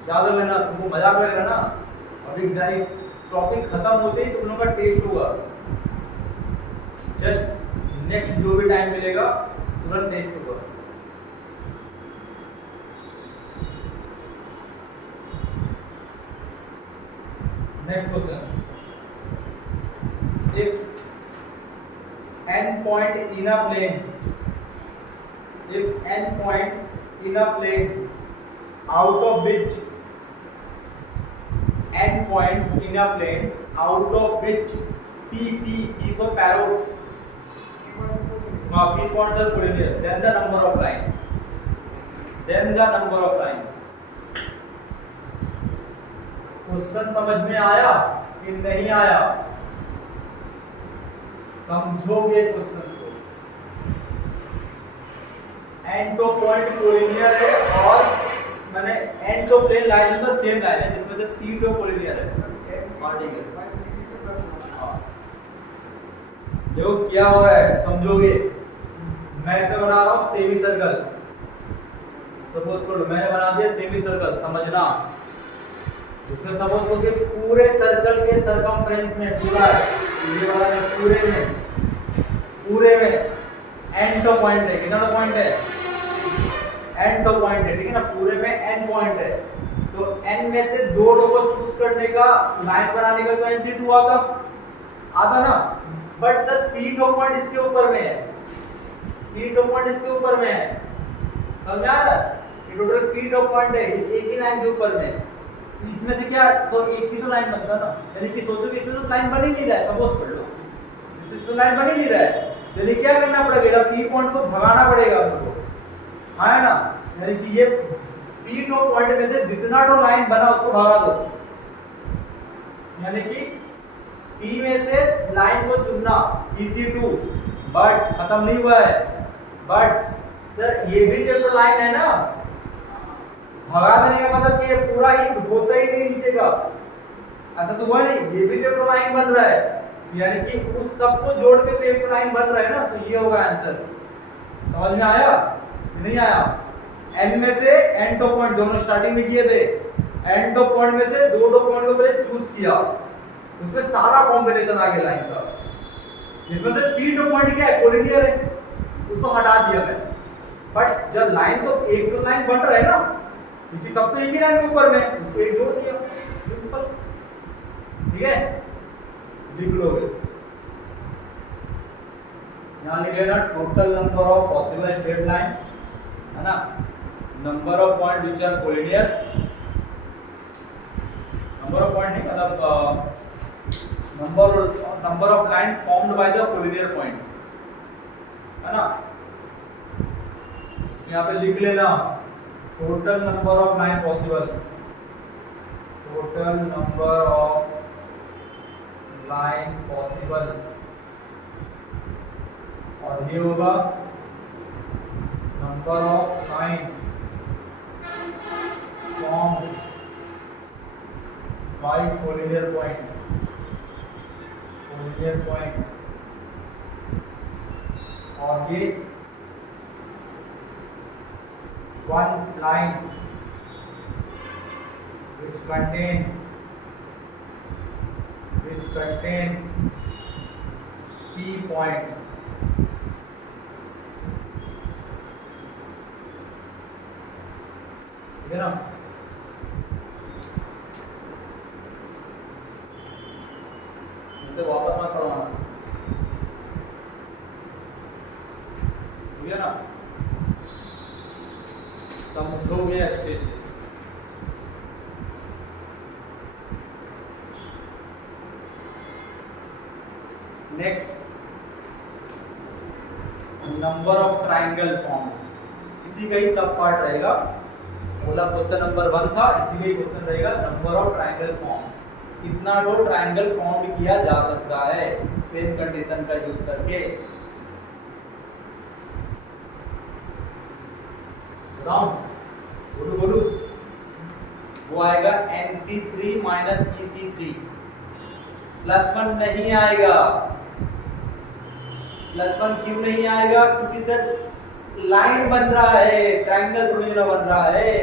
याद रख लेना। तुमको मजाक लगेगा ना, अभी एग्जाम टॉपिक खत्म होते ही तुम लोगों का टेस्ट होगा। जस्ट नेक्स्ट जो भी टाइम मिलेगा तुरंत टेस्ट होगा। Next question, if n point in a plane, if n point in a plane out of which n point in a plane out of which p for parrot, p points are collinear, then the number of lines. Question समझ में आया कि नहीं आया? समझोगे क्वेश्चन को। n तो पॉइंट कोलिनियर है, और मैंने n तो प्लेन लाइन है, सेम लाइन है जिसमें से p तो कोलिनियर है। देखो क्या हो रहा है, समझोगे। मैं इसे बना रहा हूँ सेमी सर्कल, सपोज करो मैंने बना दिया सेमी सर्कल, समझना। उसमें सपोज करो कि पूरे सर्कल के सरकमफ्रेंस में पूरा ये वाला में पूरे में n तो पॉइंट है। कितना पॉइंट है? n तो पॉइंट है, ठीक है ना। पूरे में n पॉइंट है, तो n में से 2 को चूज करने का, लाइन बनाने का तो NC2 आता ना। बट सर p तो पॉइंट इसके ऊपर में है, पी टॉप पॉइंट इसके ऊपर में है, समझ आ रहा है? ये टोटल पी टॉप पॉइंट है इस एक ही लाइन के ऊपर में। तो इसमें से क्या तो एक ही तो लाइन बनता ना, यानी कि सोचो कि इसमें तो लाइन बन ही नहीं रहा है, सपोज कर लो इसमें तो लाइन बन ही नहीं रहा है, यानी क्या करना पड़ेगा, पी पॉइंट को भगाना पड़ेगा हमको, हाँ है ना? यानी कि ये पी टॉप पॉइंट में से जितना तो लाइन बना उसको भगा दो, यानी कि P में से लाइन को चुनना EC2, बट खत्म नहीं हुआ है, बट सर ये भी जो लाइन है ना, भगा देने का मतलब कि ये पूरा ही होता ही नहीं नीचे का, ऐसा तो हुआ नहीं, ये भी जो लाइन बन रहा है, यानी कि उस सबको जोड़ के तो एक लाइन बन रहा है ना, तो ये होगा आंसर। समझ में आया नहीं आया? n में से n टॉप पॉइंट दोनों स्टार्टिंग में किए थे, n टॉप पॉइंट में से दो टॉप पॉइंट को पहले चूज किया, उसमें सारा कॉम्बिनेशन आ गया लाइन का, इसमें से p टॉप पॉइंट क्या है, कोलिनियर है, उसको हटा दिया मैं, बट जब लाइन तो एक तो लाइन बन रहा है ना, क्योंकि सब तो एक ही लाइन के ऊपर में, उसको एक जोड़ दिया, सिंपल, ठीक है? लिख लोगे, यहाँ लिख लेना total number of possible straight line, है ना, number of point which are collinear, number of point नहीं मतलब number of line formed by the collinear point, है ना? यहाँ पे लिख लेना total number of line possible, total number of line possible, और ये होगा number of line formed by collinear point, और ये one line which contain P points, ठीक है ना? इसे वापस मत पढ़वाना, ठीक है ना? समझोगे अच्छे से। Next, number of triangle form, इसी का ही सब पार्ट रहेगा, बोला क्वेश्चन नंबर 1 था, इसी का ही क्वेश्चन रहेगा, नंबर ऑफ ट्राइंगल फॉर्म, कितना तो ट्राइंगल फॉर्म किया जा सकता है सेम कंडीशन का यूज करके, बोलू वो आएगा NC3 माइनस EC3, +1 नहीं आएगा, +1 क्यों नहीं आएगा? क्योंकि सर लाइन बन रहा है, ट्राइंगल थोड़ी ना बन रहा है,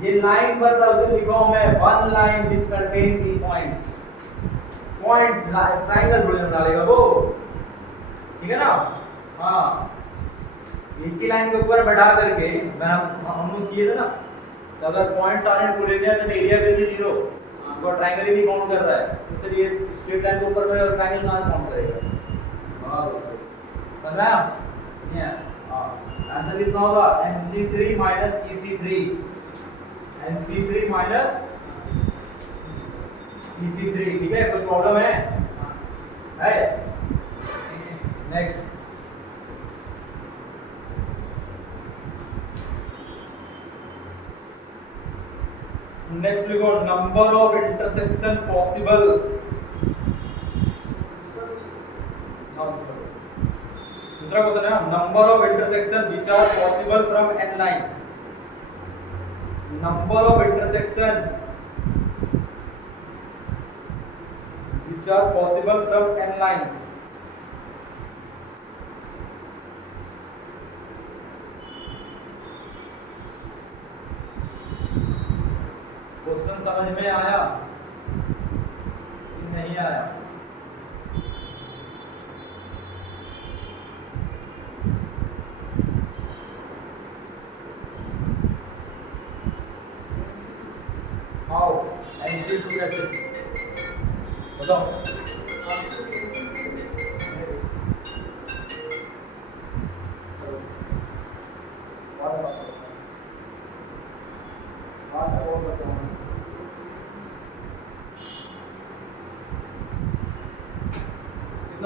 ये लाइन बन रहा है, उसे लिखा हूं मैं one line which contain the point, triangle थोड़ी ना बना लेगा वो, ठीक है ना? हाँ, एक ही लाइन के ऊपर बैठा करके हम लोग किए थे ना, तो अगर पॉइंट्स आ रहे हैं कोलिनियर तो एरिया विल बी 0, वो ट्रायंगल ही नहीं काउंट कर रहा है, तो फिर ये स्ट्रेट लाइन के ऊपर में और ट्रायंगल कहां से काउंट करेगा? हां दोस्तों, समझा? ये हां, आंसर कितना होगा? NC3 minus EC3, NC3 minus EC3, ठीक है? कोई प्रॉब्लम है? नेक्स्ट, नेक्स्ट लिखो नंबर ऑफ इंटरसेक्शन पॉसिबल, दूसरा क्वेश्चन है number of intersection which are possible from n line, number of intersection which are possible from n lines, question समझ में आया कि नहीं आया? हाउ NC2 कैसे बताओ?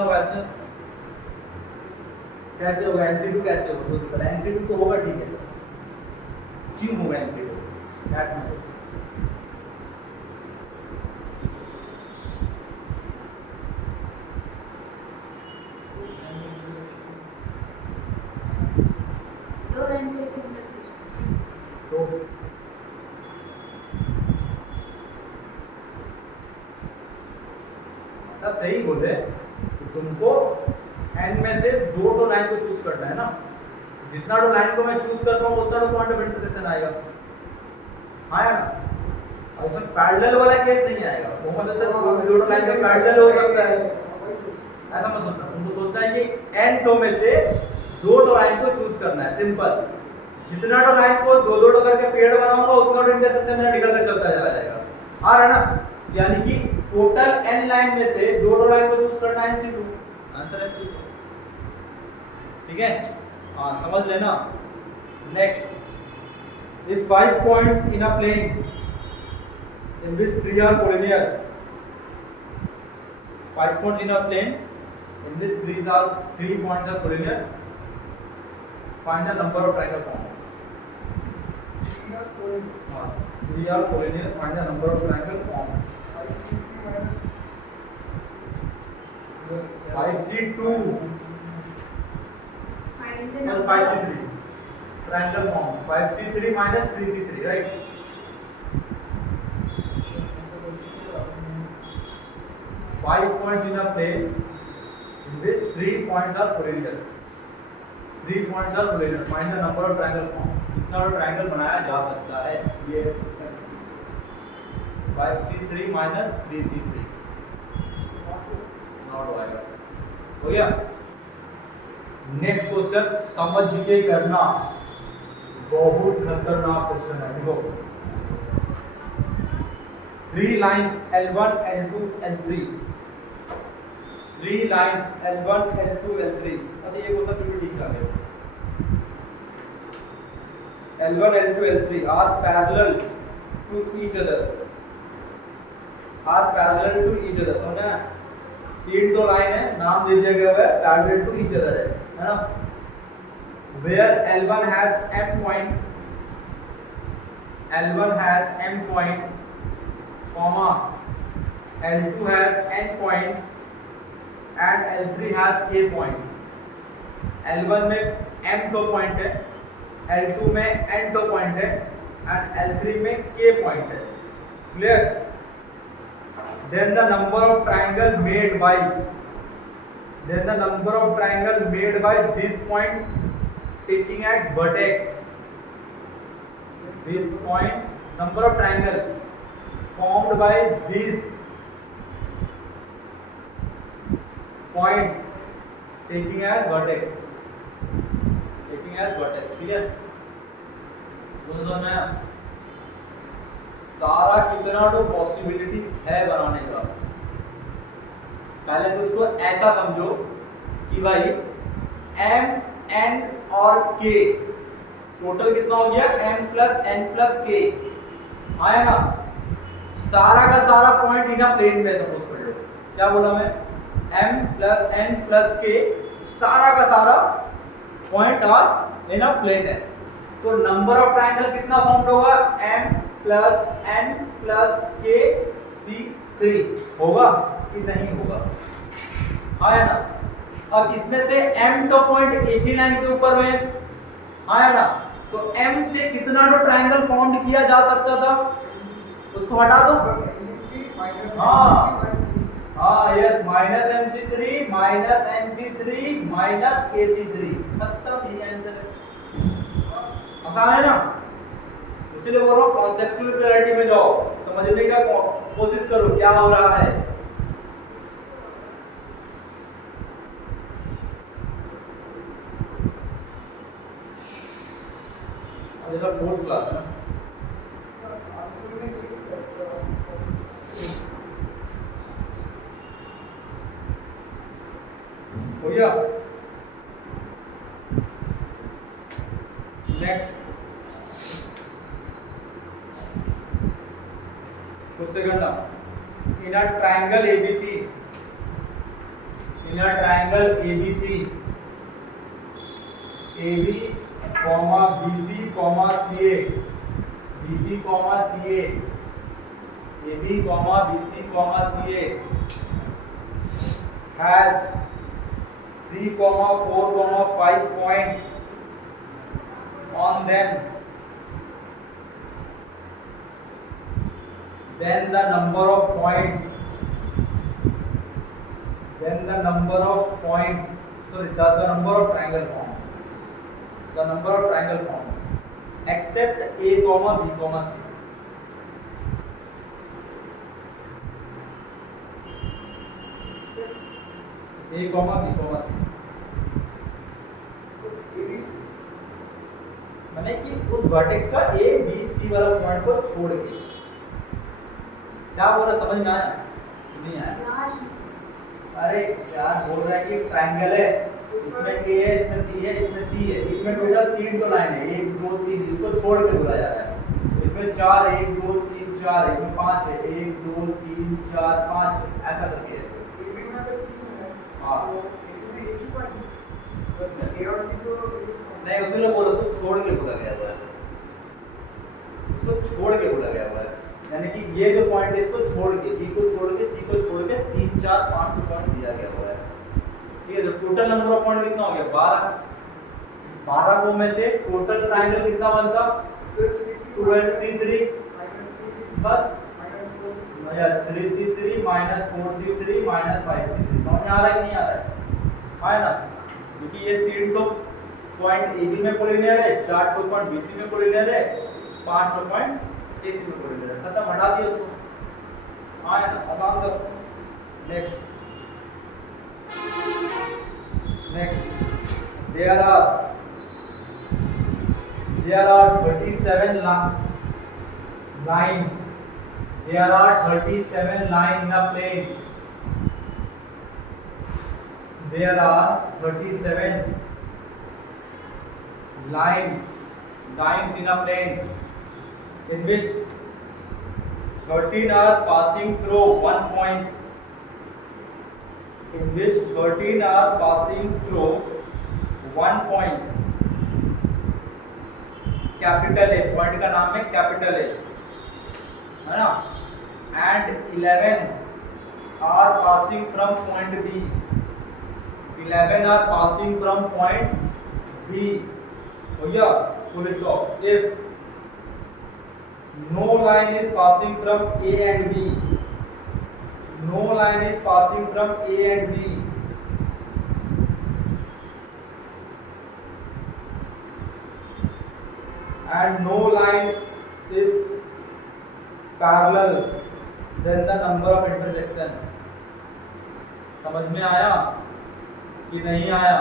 कितना होगा आंसर? कैसे होगा NC2 कैसे होगा? सोचो पहले NC2 तो होगा ठीक है, क्यों होगा NC2? That matters. दो लाइन पे एक इंटरसेक्शन तो तब सही बोले तो तुमको n में से दो तो लाइन को चूज करना है ना, जितना तो लाइन को मैं चूज कर पाऊँ उतना तो पॉइंट ऑफ इंटरसेक्शन आएगा, आया ना? और इसमें पैरेलल वाला केस नहीं आएगा, वो मतलब सर दो लाइन का पैरेलल हो सकता है, ऐसा मत सोचना। तुमको सोचना है कि n टो में से दो तो लाइन को चूज करना है, सिंपल। जितना तो लाइन को दो दो करके पेड़ बनाऊंगा उतना तो इंटरसेक्शन मेरा निकल कर चलता चला जाएगा, आ रहा है ना? यानी कि टोटल n लाइन में से दो दो लाइन को चूज करना है NC2, आंसर NC2, ठीक है? हाँ समझ लेना। Next, if 5 points in a plane in which 3 are collinear, 5 points in a plane in which 3 points are collinear, find the number of triangle formed. 3 are collinear, find the number of triangle formed. 5C2 find the plus number 5C3 triangle formed. 5C3 minus 3C3, right? 5 points in a plane in which 3 points are collinear. 3 points are collinear. Find the number of triangle formed. कितना ट्रायंगल बनाया जा सकता है, ये question. 5C3 minus 3C3 not आएगा, हो गया? नेक्स्ट क्वेश्चन समझ के करना, बहुत खतरनाक क्वेश्चन है। देखो 3 lines L1, L2, L3, 3 lines L1, L2, L3। अच्छा ये क्वेश्चन फिर भी ठीक लगे। L1, L2, L3 are parallel to each other, are parallel to each other। समझा? तीन तो लाइन है, नाम दे दिया गया है, पैरेलल टू ईच अदर है ना? Where L1 has m point, L1 has m point, comma L2 has n point and L3 has k point। L1 में m तो पॉइंट है, L2 में n तो पॉइंट है and L3 में k पॉइंट है, clear? Then the number of triangle made by, then the number of triangle made by this point taking at vertex, this point, number of triangle formed by this point taking as vertex, taking as vertex, ठीक है? समझ में आया? सारा कितना तो पॉसिबिलिटीज है बनाने का। पहले तो उसको ऐसा समझो कि भाई m, n और k टोटल कितना हो गया? m plus n plus k, आया ना? सारा का सारा पॉइंट इन अ प्लेन में सपोज कर लो, क्या बोला मैं? m plus n plus k सारा का सारा पॉइंट और इन अ प्लेन है, तो नंबर ऑफ ट्रायंगल कितना फॉर्म होगा? m plus n plus k c3 होगा कि नहीं होगा, आया ना? अब इसमें से m तो पॉइंट एक ही लाइन के ऊपर में, आया ना? तो m से कितना तो ट्रायंगल फॉर्म किया जा सकता था, उसको हटा दो। हाँ yes, minus MC3 minus NC3 minus KC3, खत्म, ये आंसर है। आसान है ना? इसीलिए बोल रहा हूँ कॉन्सेप्चुअल क्लैरिटी में जाओ, समझने का कोशिश करो क्या हो रहा है। अब ये फोर्थ क्लास है ना? हो गया? नेक्स्ट उससे करना, in a triangle ABC, in a triangle ABC, AB, BC, CA, BC, CA, AB, BC, CA has 3, 4, 5 points on them, then the number of points the number of triangle form except A, B, C. A, B, C. माने कि उस वर्टेक्स का A, B, C वाला पॉइंट को छोड़ के, क्या बोल रहा समझ में आया? नहीं आया? अरे यार बोल रहा है कि ट्रायंगल है, इसमें A है, इसमें B है, इसमें C है, इसमें टोटल 3 तो लाइन है, 1 2 3, इसको छोड़ के बोला जा रहा है। इसमें 4 1 2 3 4 है, इसमें 5 है, 1 2 3 4 5 है, ऐसा करके है। हाँ नहीं, उसने बोला उसको छोड़ के बोला गया हुआ है, उसको छोड़ के बोला गया हुआ है, यानी कि ये जो पॉइंट है इसको छोड़ के, B को छोड़ के, C को छोड़ के 3 4 5 पॉइंट दिया गया हुआ है। ठीक है, तो टोटल नंबर ऑफ पॉइंट कितना हो गया? 12 को में से टोटल ट्रायंगल कितना बनता? 12C3 बस -3C3 -4C3 -5C3। समझ में आ रहा है कि नहीं आ रहा है? है ना, क्योंकि ये 3 तो पॉइंट AB में कोलिनियर है, 4 तो पॉइंट BC में कोलिनियर है, 5 तो पॉइंट AC में कोलिनियर है। खत्म, हटा दिया उसको। हाँ है ना, आसान था। Next there are 37 line there are 37 line in a plane. There are 37 lines in a plane in which 13 are passing through one point. In which 13 are passing through one point. Capital A, point का नाम है कैपिटल A, है ना? And 11 are passing from point B. 11 are passing from point B. Oh yeah, full stop. If no line is passing from A and B, no line is passing from A and B, and no line is parallel, then the number of intersection. समझ में आया कि नहीं आया?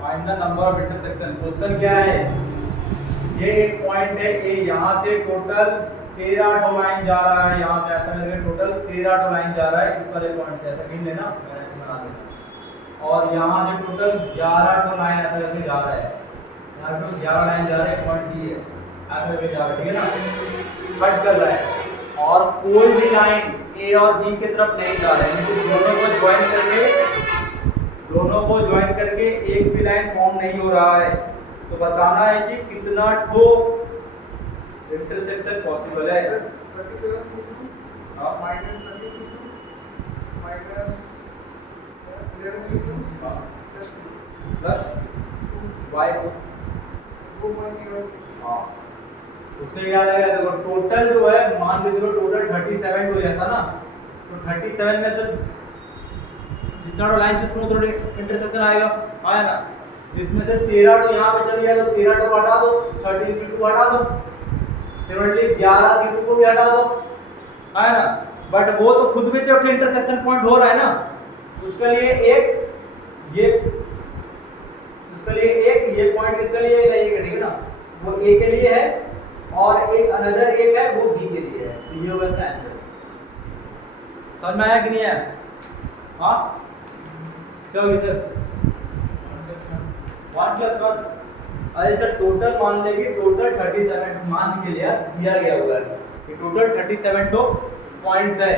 Find the number of intersection. Question क्या है? ये एक पॉइंट है A, यहाँ से टोटल 13 टो लाइन जा रहा है, यहाँ से ऐसा लगे टोटल 13 टो लाइन जा रहा है, इस वाले पॉइंट से ऐसा गिन लेना, मैंने ऐसे बना देना। और यहाँ से टोटल 11 टो लाइन ऐसा करके जा रहा है, यहाँ पे 11 लाइन जा रहा है, पॉइंट D है, ऐसा करके जा रहा है, ठीक है ना? कट कर रहा है, और कोई भी लाइन A और B की तरफ नहीं जा रहा है, तो दोनों को ज्वाइन करके एक भी लाइन फॉर्म नहीं हो रहा है। तो बताना है कि कितना ठो इंटरसेक्शन पॉसिबल है। 37C2 minus 13C2 minus 11C2 plus 2 plus y को 2 पॉइंट और हाँ, उससे क्या लगेगा? देखो टोटल जो है, मान के चलो टोटल 37 हो जाता ना, तो 37 में से जितना तो लाइन चूज करो तो इंटरसेक्शन आएगा, है ना? जिसमें से 13 तो यहाँ पे चल गया, तो 13 तो हटा दो, 13C2 हटा दो, सिमिलरली 11C2 को भी हटा दो, है ना? बट वो तो खुद भी तो इंटरसेक्शन पॉइंट हो रहा है ना, उसके लिए एक ये पॉइंट किसके लिए है? ये, ठीक है ना? वो A के लिए है और एक अनदर एक है वो B के लिए है, तो ये होगा इसका आंसर। समझ में आया कि नहीं आया? हाँ, क्या होगी सर? 1+1। अरे सर टोटल मान लेंगे, टोटल 37 मान के लिए दिया गया हुआ है कि टोटल 37 तो पॉइंट्स है,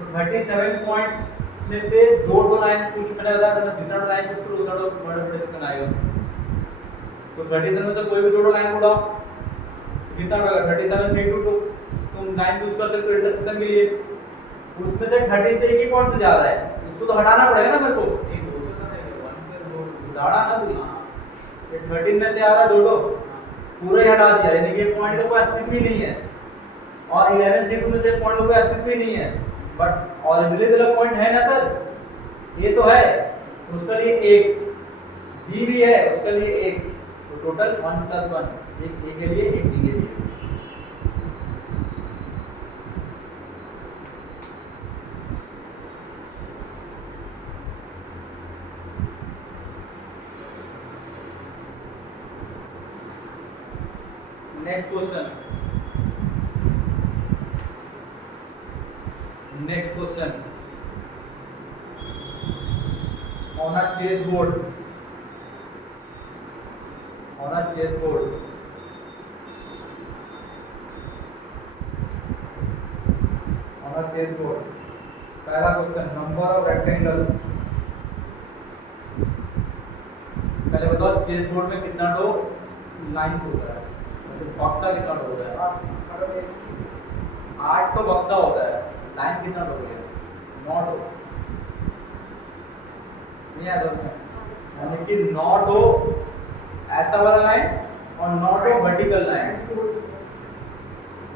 तो 37 पॉइंट्स में से दो लाइन कुछ मैंने बताया था, जितना लाइन चूज करो उतना मल्टीप्लिकेशन आएगा। तो 37 में से कोई भी दो लाइन उड़ाओ, कितना होगा 37 से 2 तुम 9 चूज कर सकते हो इंटरसेक्शन के लिए। उसमें से 13 तो एक ही पॉइंट से ज्यादा है, उसको तो हटाना पड़ेगा ना मेरे को, एक दो से था ये 1 पे वो उड़ाना ना तू। हाँ ये 13 में से आ रहा दो पूरा ही हटा दिया, यानी कि एक पॉइंट का कोई अस्तित्व ही नहीं है। और 11 से 2 में से पॉइंट का कोई अस्तित्व ही नहीं है, बट ओरिजिनली वाला पॉइंट है ना सर, ये तो है, उसके लिए एक बी भी है, उसके लिए एक, तो टोटल 1 + 1, एक ए के लिए एक बी के लिए। Next question, next question on a chessboard, on a chessboard पहला क्वेश्चन, नंबर ऑफ रेक्टेंगल्स। पहले बताओ चेसबोर्ड में कितना दो लाइंस होता है, बक्सा कितना दो होता है? 8 तो बक्सा होता है, लाइन कितना हो गया? 9 हो, नहीं याद हो, यानी कि 9 हो ऐसा वाला लाइन और 9 हो वर्टिकल लाइन।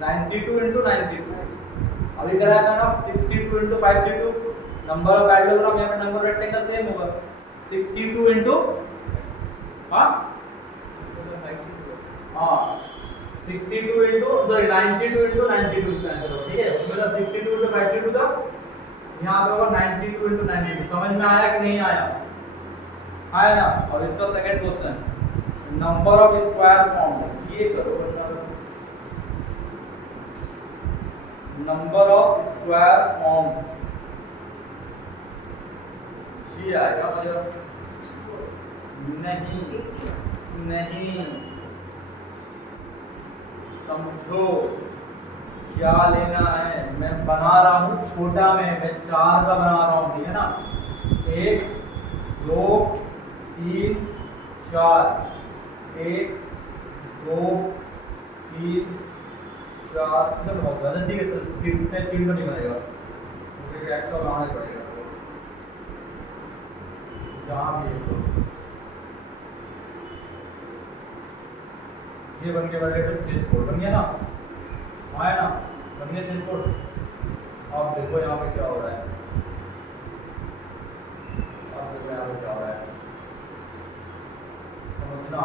9c2 × 9c2 अभी कराया था ना, 6c2 × 5c2, number of parallelogram या फिर नंबर ऑफ रेक्टेंगल सेम होगा। 6c2 × हां हां 6c2 सॉरी 9c2 × 9c2 इसका आंसर होगा, ठीक है। मतलब 6c2 × 5c2 था, यहाँ पे होगा 9c2 × 9c2। समझ में आया कि नहीं आया? आया ना। और इसका second question, number of square form, ये करो नंबर ऑफ स्क्वायर फॉर्म, ये आएगा मतलब नहीं समझो क्या लेना है। मैं बना रहा हूँ छोटा में, मैं 4 का बना रहा हूँ, ठीक है ना। 1 2 3 4, 1 2 3 4, तो बहुत ज़्यादा, ठीक है। 3 तो नहीं बनेगा, मुझे एक्स्ट्रा बनाना पड़ेगा। यहाँ भी एक ये बन के बैठे सब चेसबोर्ड बन गया ना, आया ना, बन गया चेसबोर्ड। अब देखो यहाँ पे क्या हो रहा है, अब देखो यहाँ पे क्या हो रहा है, समझना।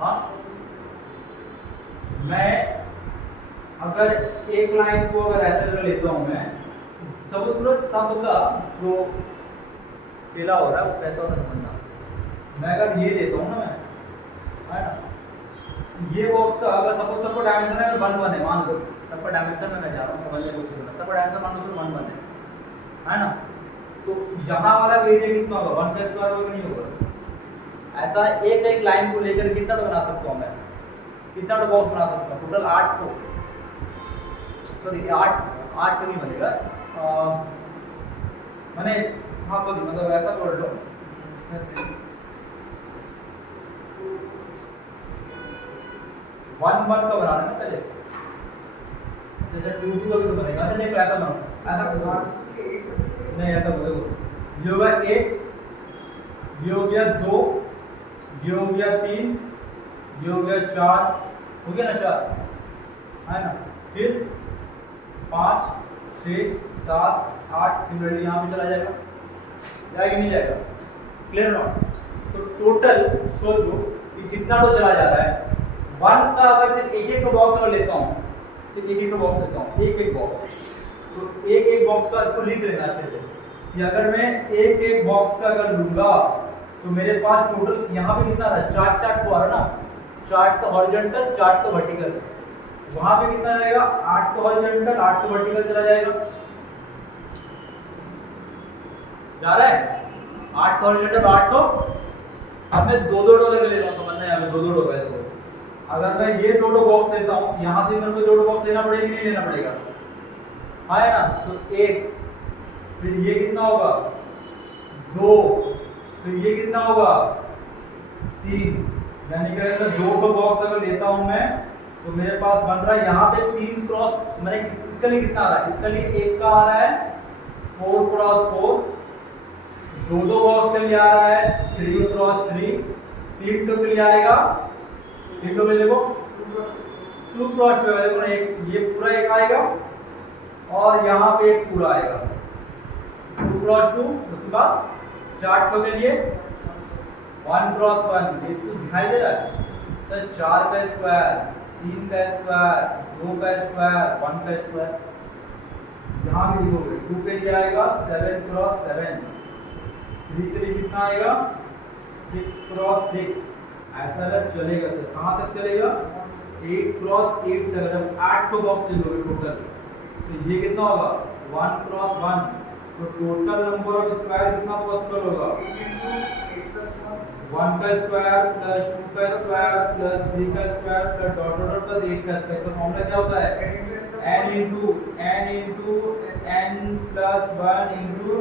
हाँ, मैं अगर एक लाइन को अगर ऐसे कर लेता हूँ, मैं सब का जो फेला हो रहा है वो कैसा होना समझना। मैं अगर ये लेता हूँ ना, मैं है ना, ये बॉक्स का अगर सपोज सबका डायमेंशन है 1 1 है, मान लो सबका डायमेंशन में मैं जा रहा हूँ समझने की कोशिश करना, सबका डायमेंशन मान लो सिर्फ 1 1 है ना। तो यहाँ वाला एरिया कितना होगा, 1 का स्क्वायर होगा, नहीं होगा। ऐसा एक लाइन को लेकर कितना बना सकता हूँ मैं, कितना बॉक्स बना सकता हूँ? टोटल 8 को, सॉरी 8 तो नहीं बनेगा, मैंने हाँ सॉरी मतलब ऐसा कर लो, 1 1 का बनाना है ना पहले, जैसे 2 2 का भी तो बनेगा। अच्छा देखो ऐसा बनाओ, ऐसा नहीं, ऐसा बोलो, ये होगा 1, ये हो गया 2, ये हो गया 3, ये हो गया 4, हो गया ना 4, है ना। फिर 5 6 7 8, सिमिलरली यहाँ पे चला जाएगा, जाएगा नहीं जाएगा, क्लियर ना। तो टोटल सोचो कि कितना तो चला जा रहा है। 1 का अगर सिर्फ एक बॉक्स अगर लेता हूँ, सिर्फ एक बॉक्स लेता हूँ, एक बॉक्स, तो एक बॉक्स का इसको लिख लेना अच्छे से कि अगर मैं एक बॉक्स का अगर लूंगा तो मेरे पास टोटल यहाँ पे कितना था, 4 तो आ रहा ना, 4 तो हॉरिजॉन्टल 4 तो वर्टिकल, वहां पे कितना जाएगा, 8 तो हॉरिजॉन्टल 8 तो वर्टिकल चला जाएगा, जा रहा है 8 तो हॉरिजॉन्टल 8 तो। अब मैं 2 डॉलर ले रहा हूँ, समझना है, यहाँ पे 2 डॉलर है। अगर मैं ये 2 बॉक्स लेता हूँ, यहाँ से मेरे को 2 बॉक्स लेना पड़ेगा कि नहीं लेना पड़ेगा? आया ना, तो 1, फिर ये कितना होगा 2, फिर ये कितना होगा 3, यानी कि अगर 2 बॉक्स अगर लेता हूं मैं तो मेरे पास बन रहा है यहाँ पे 3 क्रॉस, मैंने इसके लिए कितना आ रहा है, इसके लिए 1 का आ रहा है 4 क्रॉस 4, 2 बॉक्स के लिए आ रहा है 3 क्रॉस 3, 3 के लिए आएगा 3 के लिए देखो 2 क्रॉस 2 देखो ना, एक ये पूरा एक आएगा और यहाँ पे एक पूरा आएगा 2 क्रॉस 2, उसके बाद 4 के लिए 1 क्रॉस 1, ये कुछ दिखाई दे रहा है सर, 4 का स्क्वायर, 3 का स्क्वायर, 2 का स्क्वायर, 1 का स्क्वायर, यहाँ भी लिखोगे 2 के लिए आएगा 7 क्रॉस 7, 3 के लिए कितना आएगा 6 क्रॉस 6, ऐसा लग चलेगा सर, कहाँ तक चलेगा 8 क्रॉस 8 तक, जब 8 को बॉक्स ले लोगे टोटल तो ये कितना होगा 1 क्रॉस 1, तो टोटल नंबर ऑफ स्क्वायर कितना पॉसिबल होगा 1 का स्क्वायर प्लस 2 का स्क्वायर प्लस 3 का square plus dot dot plus 8 का स्क्वायर, इसका फॉर्मूला क्या होता है n into n plus 1 into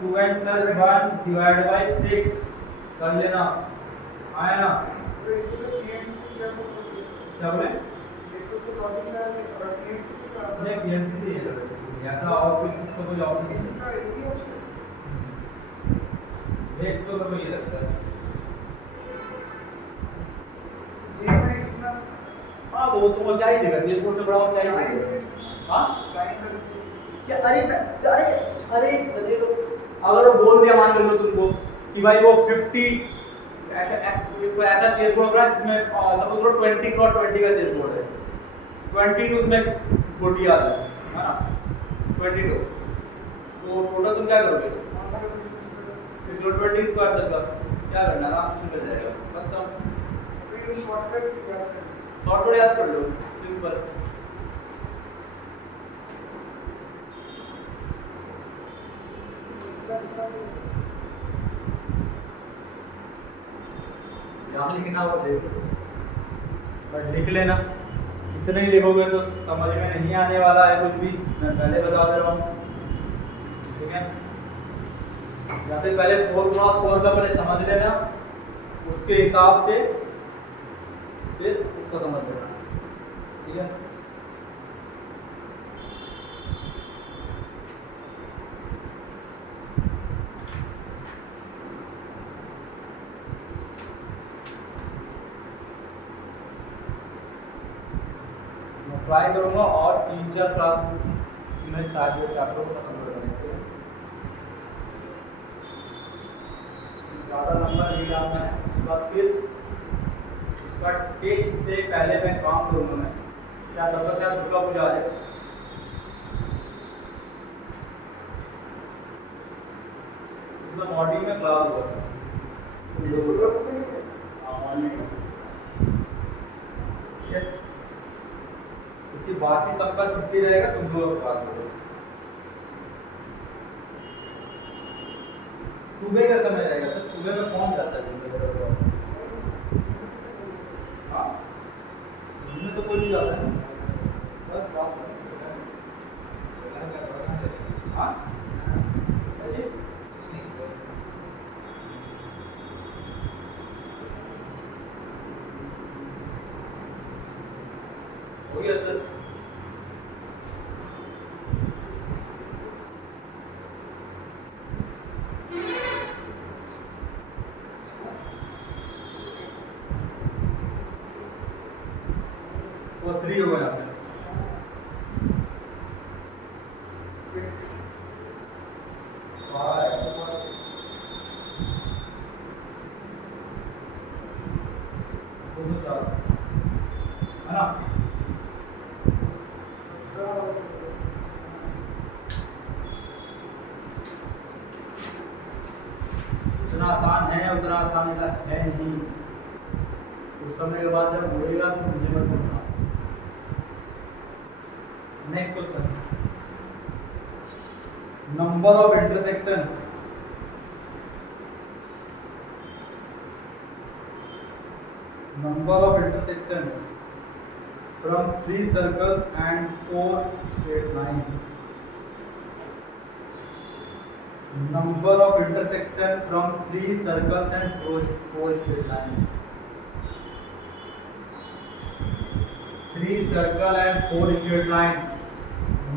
2n plus 1 divided by 6 कर लेना, आया ना, क्या बोले नहीं PNC से ये लगा ऐसा, और कुछ उसका कोई ऑप्शन नेक्स्ट तो कोई ये लगता है हाँ, वो तुमको क्या ही देगा, जेल कोड से बड़ा और क्या ही देगा, हाँ क्या, अरे अरे देखो, अगर वो बोल दिया मान लो तुमको कि भाई वो 50 तो ऐसा चेस बोर्ड है जिसमें सपोज करो 20 क्रॉस 20 का चेस बोर्ड है, 22 उसमें गोटी आ रही है ना 22, तो टोटल तुम क्या करोगे फिर 20 स्क्वायर तक का क्या करना, आराम से निकल जाएगा, खत्म, शॉर्टकट याद कर लो सिंपल, यहाँ लिखना होगा देखो, बट लिख लेना, इतना ही लिखोगे तो समझ में नहीं आने वाला है कुछ भी, मैं पहले बता दे रहा हूँ, ठीक है, या फिर पहले 4 क्रॉस 4 का पहले समझ लेना, उसके हिसाब से फिर उसका समझ लेना, ठीक है। ट्राई करूंगा और 3-4 क्लास में शायद ये चैप्टर को खत्म कर देंगे, ज़्यादा नंबर नहीं डालना है, उसके बाद फिर उसका टेस्ट से पहले मैं काम करूंगा, मैं शायद तब तक शायद दुर्गा पूजा आ जाए, उसमें मॉर्निंग में क्लास हुआ हाँ मॉर्निंग में, ठीक है, क्योंकि बाकी सबका छुट्टी रहेगा, तुम लोगों का क्लास होगा, सुबह का समय रहेगा सर, सुबह में कौन जाता है, हाँ इसमें तो कोई नहीं जाता है, बस बात हाँ हो गया सर, वो 3 हो गया, है ना, उतना आसान है उतना आसान है नहीं, उस समय के बाद जब बोलेगा तो मुझे मत बोलना। Next question, number of intersection, number of intersection from 3 circles and 4 straight lines, number of intersection from 3 circles and 4 straight lines. 3 circle and 4 straight line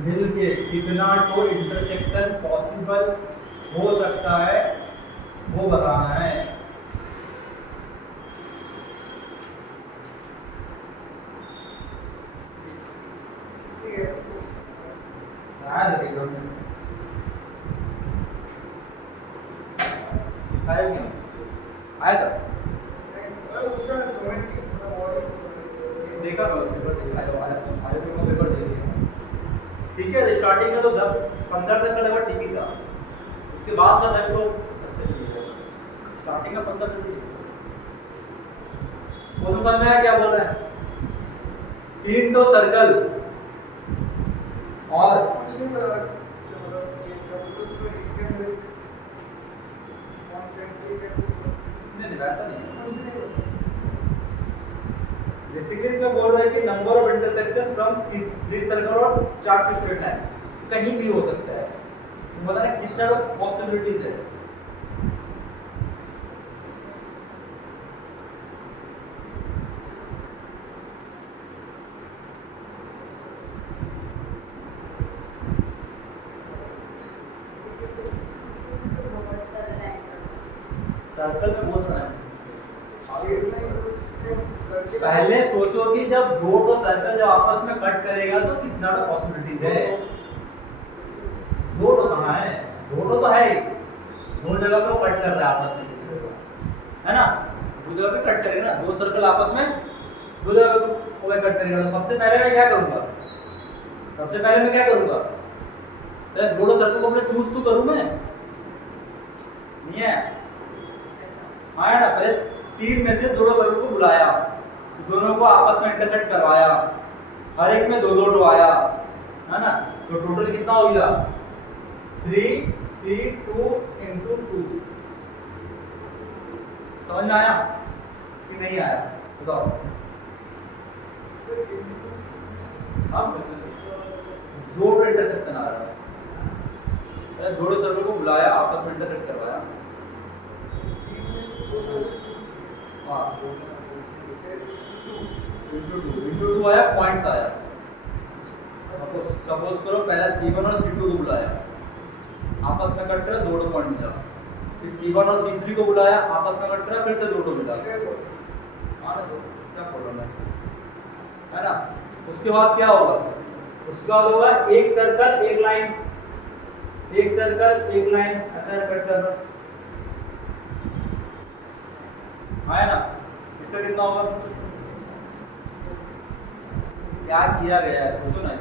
मिलके कितना तो इंटरसेक्शन पॉसिबल हो सकता है वो बताना है। शायद देखो इसका है क्या आया था उसका ज्योमेट्री देखा पेपर देखा आया पेपर देख लिया ठीक है। स्टार्टिंग में तो 10-15 तक का लेवल ठीक ही था, उसके बाद का 10 तो अच्छा नहीं है। स्टार्टिंग में 15 तक वो तो समझ में आया क्या बोल रहा है। 3 तो सर्कल और कुछ नहीं नहीं वैसा नहीं बेसिकली इसमें बोल रहा है कि number of intersection from 3 circle और 4 स्ट्रेट लाइन कहीं भी हो सकता है। तो बताना कितना पॉसिबिलिटीज है। सर्कल में बोल रहा है पहले सोचो कि जब दो तो सर्कल जब आपस में कट करेगा तो कितना तो पॉसिबिलिटीज है। दो तो कहाँ है, दो तो है ही, दो जगह पे वो कट कर रहा है आपस में, है ना। दो जगह पे कट करेगा ना, दो सर्कल आपस में दो जगह पे वो कट करेगा। तो सबसे पहले मैं क्या करूंगा, दोनों सर्कल को अपने चूज तो करूं मैं, नहीं है हाँ ना। पहले 3 में से दोनों सर्कल को बुलाया, दोनों को आपस में इंटरसेक्ट करवाया, हर एक में 2-2 आया, है ना। तो टोटल कितना हो गया 3C2 × 2। समझ में आया कि नहीं आया बताओ। अब दो इंटरसेक्शन आ रहा है, दोनों सर्कल को बुलाया, आपस में इंटरसेक्ट करवाया। हाँ 2 आया, पॉइंट्स आया। सपोज करो पहला C1 और C2 को बुलाया, आपस में कट रहा, 2 पॉइंट मिला। फिर C1 और C3 को बुलाया, आपस में कट रहा, फिर से 2 मिला। हाँ ना, तो क्या प्रॉब्लम है ना। उसके बाद क्या होगा, उसके बाद होगा एक सर्कल एक लाइन, एक सर्कल एक लाइन, ऐसा कट करना है ना। इसका कितना होगा, क्या किया गया है सोचो ना।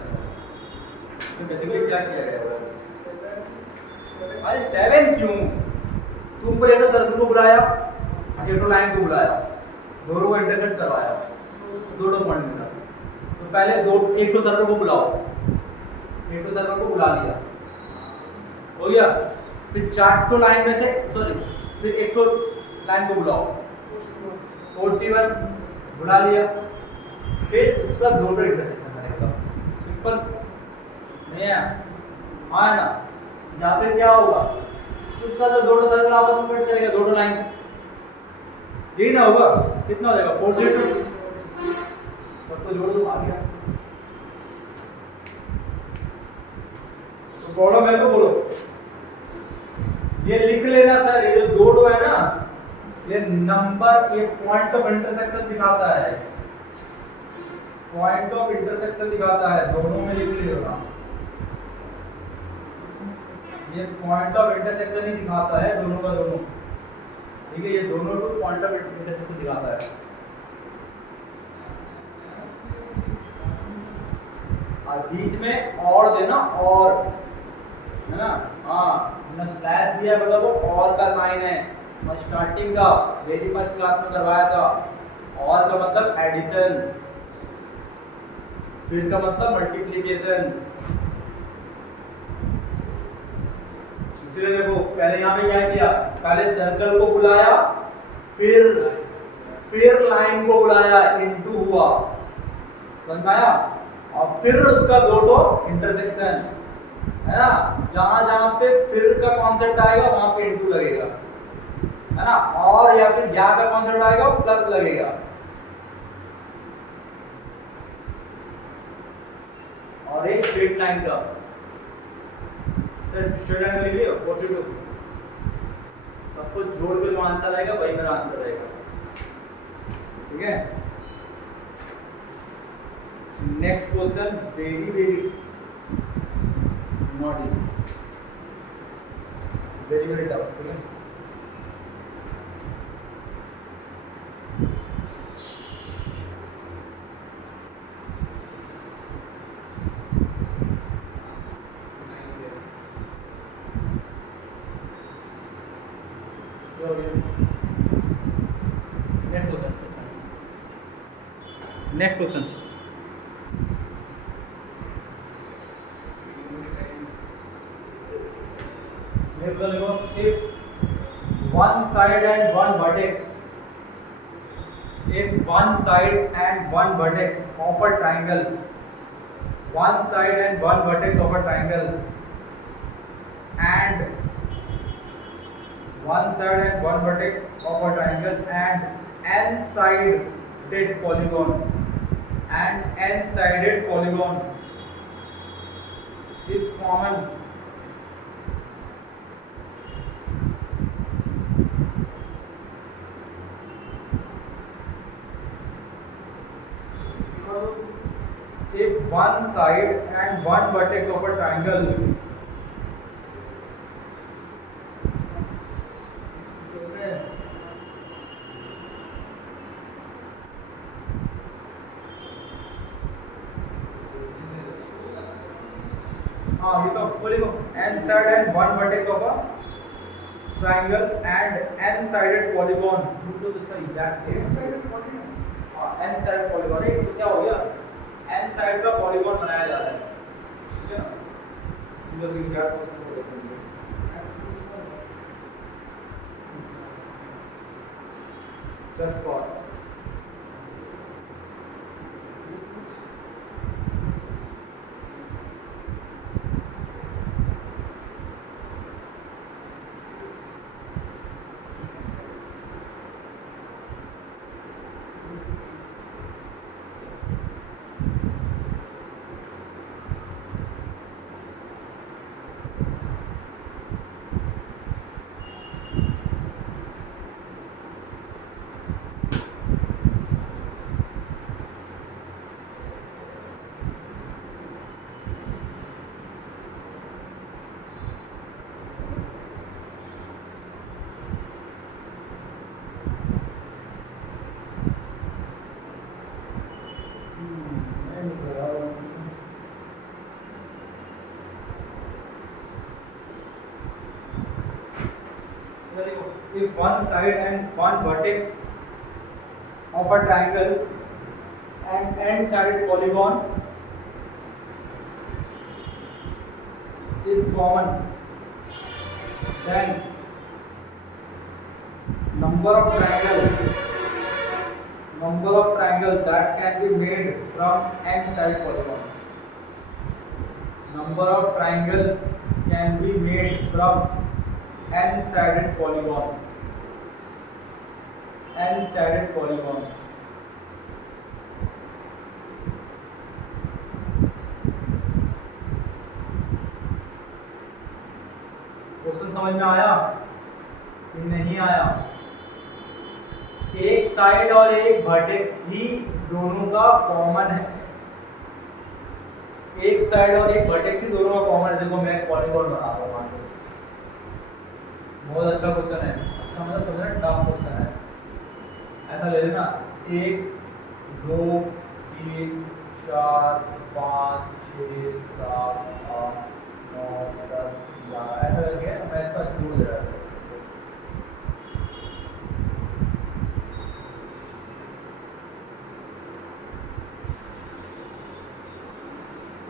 इसमें बेसिकली क्या किया गया है, अरे 7 क्यों, तुम पहले तो सर्कल को बुलाया, एक तो लाइन को बुलाया, दोनों को इंटरसेक्ट करवाया, 2 पॉइंट मिला। तो पहले एक तो सर्कल को बुलाओ, एक तो सर्कल को बुला लिया, हो गया। फिर 4 तो लाइन में से फिर एक तो लाइन को बुलाओ, 4C1 बुला लिया, फिर उसका 2 इंटरसेक्शन करेगा। सिंपल नहीं है हाँ ना। या फिर क्या होगा, उसका जो 2 सर्कल आपस में कट करेगा, 2 लाइन, यही ना होगा। कितना हो जाएगा 4C2, सबको जोड़ दो आ गया। तो प्रॉब्लम है तो बोलो, ये लिख लेना सर, ये जो 2 है ना, ये नंबर, ये पॉइंट ऑफ इंटरसेक्शन दिखाता है, पॉइंट ऑफ इंटरसेक्शन दिखाता है, दोनों में लिख लेना। ये पॉइंट ऑफ इंटरसेक्शन ही दिखाता है दोनों का दोनों, ठीक है। ये दोनों तो पॉइंट ऑफ इंटरसेक्शन दिखाता है। और बीच में और देना, और है ना, हाँ हमने स्लैश दिया मतलब वो और का साइन है। मैं स्टार्टिंग का वेरी फर्स्ट क्लास में करवाया था, और का मतलब एडिशन, फिर का मतलब मल्टीप्लिकेशन। इसलिए देखो पहले यहाँ पे क्या किया, पहले सर्कल को बुलाया, फिर लाइन को बुलाया, इनटू हुआ, समझ आया। और फिर उसका 2 इंटरसेक्शन, है ना, जहां जहां पे फिर का कॉन्सेप्ट आएगा वहां पे इनटू लगेगा, है ना, और या फिर या का कॉन्सेप्ट आएगा प्लस लगेगा। और एक स्ट्रेट लाइन का सर, स्ट्रेट लाइन लिख लियो 42, सबको जोड़ के जो आंसर आएगा वही मेरा आंसर रहेगा, ठीक है। Next question very very not easy, very very tough, ठीक है। Next question if one side and one vertex of a triangle, one side and one vertex of a triangle, and one side and one vertex of a triangle and n-sided polygon is common. If one side and one vertex of a triangle n side and one vertex of a triangle and n-sided polygon, तो इसका exact N-sided polygon. n-sided polygon है, तो क्या हो गया, n साइड का पॉलीगॉन बनाया जा रहा है, ठीक है ना। तो ये एग्जैक्ट क्वेश्चन को देखेंगे, just pause. If one side and one vertex of a triangle and n-sided polygon is common, then number of triangle that can be made from n-sided polygon. Number of triangle can be made from n-sided polygon. N-sided polygon. Question समझ में आया कि नहीं आया? एक साइड और एक वर्टेक्स ही दोनों का कॉमन है, एक साइड और एक वर्टेक्स ही दोनों का कॉमन है। देखो मैं एक पॉलीगॉन बना रहा हूँ, बहुत अच्छा क्वेश्चन है, अच्छा मतलब समझना टफ क्वेश्चन है। ऐसा ले लेना 1 2 3 4 5 6 7 8 9 10 11 ऐसा करके मैं इसका जोड़ दे रहा हूँ।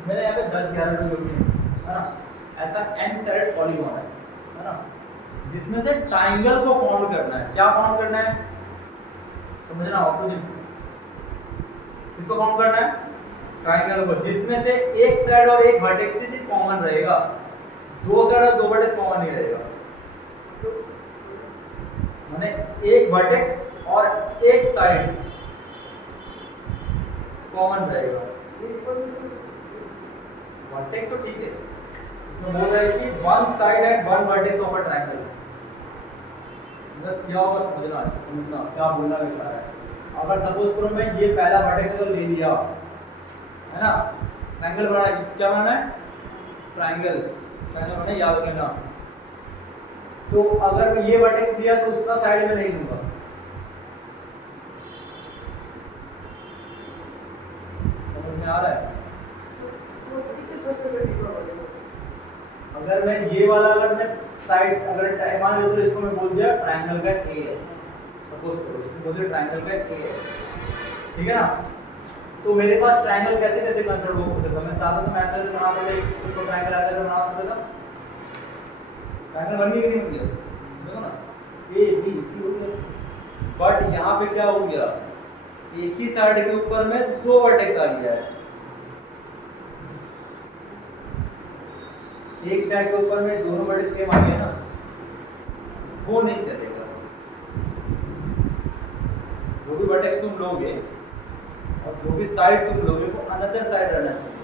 मैंने यहाँ पे 10 11 पे जोड़ दिए, है ना। ऐसा n साइड पॉलीगॉन है ना, जिसमें से ट्राइंगल को फॉर्म करना है। क्या फॉर्म करना है समझना, ऑपोजिट इसको फॉर्म करना है ट्राइंगल को, जिसमें से एक साइड और एक वर्टेक्स से कॉमन रहेगा। दो साइड और दो वर्टेक्स कॉमन नहीं रहेगा, माने एक वर्टेक्स और एक साइड कॉमन रहेगा। वर्टेक्स तो ठीक है, इसमें बोल रहा है कि one side and one vertex of a triangle. मतलब क्या होगा समझना, समझना क्या बोलना चाह रहा है। अगर सपोज करो मैं ये पहला वर्टेक्स अगर ले लिया है ना, ट्रायंगल बनाना है, क्या बनाना है, ट्रायंगल, ट्रायंगल बनाना याद रखना। तो अगर मैं ये वर्टेक्स लिया तो उसका साइड में नहीं लूंगा, समझ में आ रहा है। अगर मैं ये वाला, अगर मैं साइड, अगर मान लो तो इसको मैं बोल दिया ट्रायंगल का ए है, सपोज करो इसको बोल दिया ट्रायंगल का ए है, ठीक है ना। तो मेरे पास ट्रायंगल कैसे कैसे कंस्ट्रक्ट हो सकता है, मैं चाहता तो मैं ऐसा बना सकता था, इसको ट्रायंगल ऐसा बना सकता था, ट्रायंगल बन गया कि नहीं बन गया, देखो ना ए बी सी हो गया। बट यहाँ पे क्या हो गया, एक ही साइड के ऊपर में दो वर्टेक्स आ गया है, एक साइड के ऊपर में दोनों वर्टेक्स सेम आ गए ना, वो नहीं चलेगा। जो भी वर्टेक्स तुम लोगे और जो भी साइड तुम लोगे वो अनदर साइड रहना चाहिए,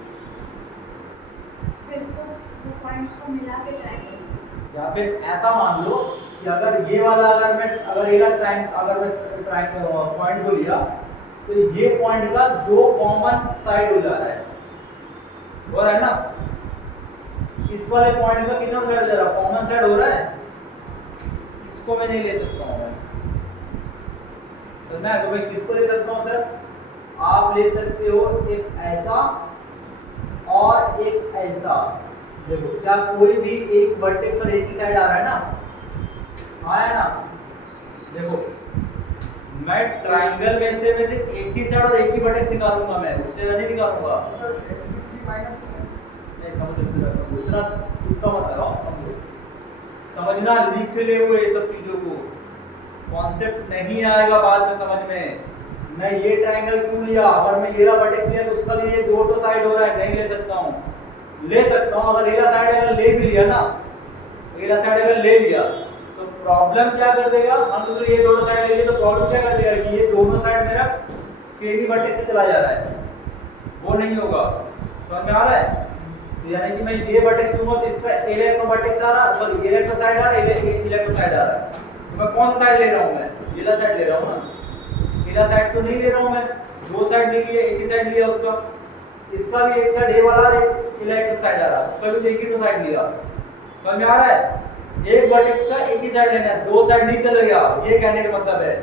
फिर तो वो पॉइंट्स को मिला के ट्राई करो। या फिर ऐसा मान लो कि अगर ये वाला, अगर मैं अगर ये ट्रायंगल, अगर मैं ट्रायंगल पॉइंट को लिया तो ये पॉइंट का दो कॉमन साइड हो जा रहा है, हो रहा है ना। इस वाले पॉइंट का कितना साइड हो जा रहा है, कॉमन साइड हो रहा है, इसको मैं नहीं ले सकता हूँ मैं, समझना है। तो मैं किसको ले सकता हूँ सर, आप ले सकते हो एक ऐसा और एक ऐसा। देखो क्या कोई भी एक वर्टेक्स और एक ही साइड आ रहा है ना, आया ना। देखो मैं ट्रायंगल में से एक ही साइड और एक ही वर्टेक्स निकालूंगा, मैं उससे नहीं निकालूंगा। नहीं समझ इतना तुक्का मत लगाओ, समझो, समझना, लिख ले वो ये सब चीजों को, कॉन्सेप्ट नहीं आएगा बाद में समझ में। मैं ये ट्रायंगल क्यों लिया, अगर मैं ये वाला वर्टेक्स लिया तो उसका लिए दो तो साइड हो रहा है, नहीं ले सकता हूँ, ले सकता हूँ। अगर एला साइड अगर ले भी लिया ना, एला साइड अगर ले लिया तो प्रॉब्लम क्या कर देगा, हम तो ये दोनों साइड ले लिए तो प्रॉब्लम क्या कर देगा कि ये दोनों साइड मेरा सेम ही वर्टेक्स से चला जा रहा है, वो नहीं होगा। समझ में आ रहा है। तो यानी कि मैं ये वर्टेक्स लूंगा तो इसका इलेक्ट्रो वर्टेक्स आ रहा, सॉरी इलेक्ट्रो साइड आ रहा है, इलेक्ट्रो साइड आ रहा है। तो मैं कौन सा साइड ले रहा हूँ, मैं एला साइड ले रहा हूँ ना, एला साइड तो नहीं ले रहा हूँ मैं, दो साइड नहीं लिए, एक ही साइड लिया उसका। इसका भी एक साइड ए वाला और एक इलेक्ट्रो साइड आ रहा है, उसका भी एक ही तो साइड लिया। समझ में आ रहा है। एक वर्टेक्स का एक ही साइड लेना है, दो साइड नहीं चलेगा, ये कहने का मतलब है।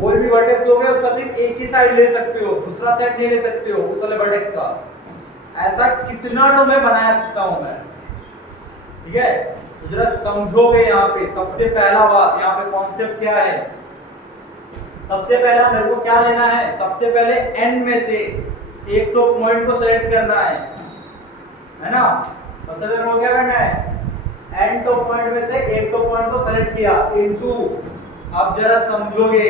कोई भी वर्टेक्स लोगे उसका सिर्फ एक ही साइड ले सकते हो, दूसरा साइड नहीं ले सकते हो उस वाले वर्टेक्स का। ऐसा कितना तो मैं बना सकता हूं मैं, ठीक है। तो जरा समझोगे यहाँ पे सबसे पहला बात, यहाँ पे कॉन्सेप्ट क्या है। सबसे पहला मेरे को क्या लेना है, सबसे पहले n में से एक तो पॉइंट को सेलेक्ट करना है ना। मतलब मेरे को क्या करना है, n तो पॉइंट में से एक तो पॉइंट को सेलेक्ट किया इनटू, अब जरा समझोगे,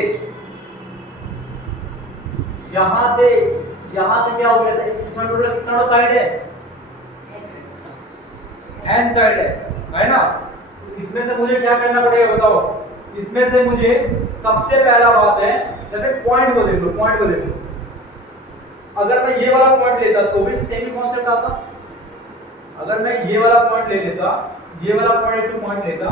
यहां से क्या हो गया, इसमें टोटल कितना साइड है, n साइड है ना। इसमें से मुझे क्या करना पड़ेगा बताओ। इसमें से मुझे सबसे पहला बात है, जैसे पॉइंट को देख लो, पॉइंट को देख लो। अगर मैं ये वाला पॉइंट लेता तो भी सेम ही कॉन्सेप्ट आता। अगर मैं ये वाला पॉइंट ले लेता, ये वाला पॉइंट टू पॉइंट लेता,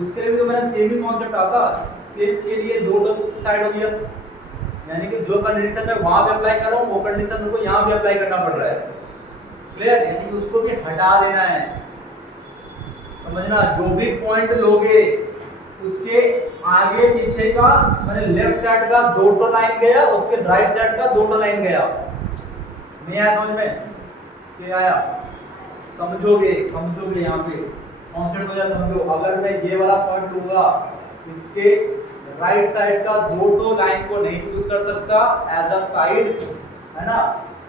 उसके लिए भी तो मेरा सेम ही कॉन्सेप्ट आता। सेम के लिए दो साइड हो गया, यानी कि जो कंडीशन मैं वहां पे अप्लाई कर रहा हूं वो कंडीशन मेरे को यहां भी अप्लाई करना पड़ रहा है। क्लियर, यानी कि उसको भी हटा देना है। समझना, जो भी पॉइंट लोगे उसके आगे पीछे का, मैंने लेफ्ट साइड का दो तो लाइन गया, उसके राइट साइड का दो तो लाइन गया। नहीं आया समझ में, क्या आया, समझोगे यहाँ पे कॉन्सेप्ट हो जाए, समझो। अगर मैं ये वाला पॉइंट लूंगा, इसके राइट साइड का दो तो लाइन को नहीं चूज कर सकता एज अ साइड, है ना,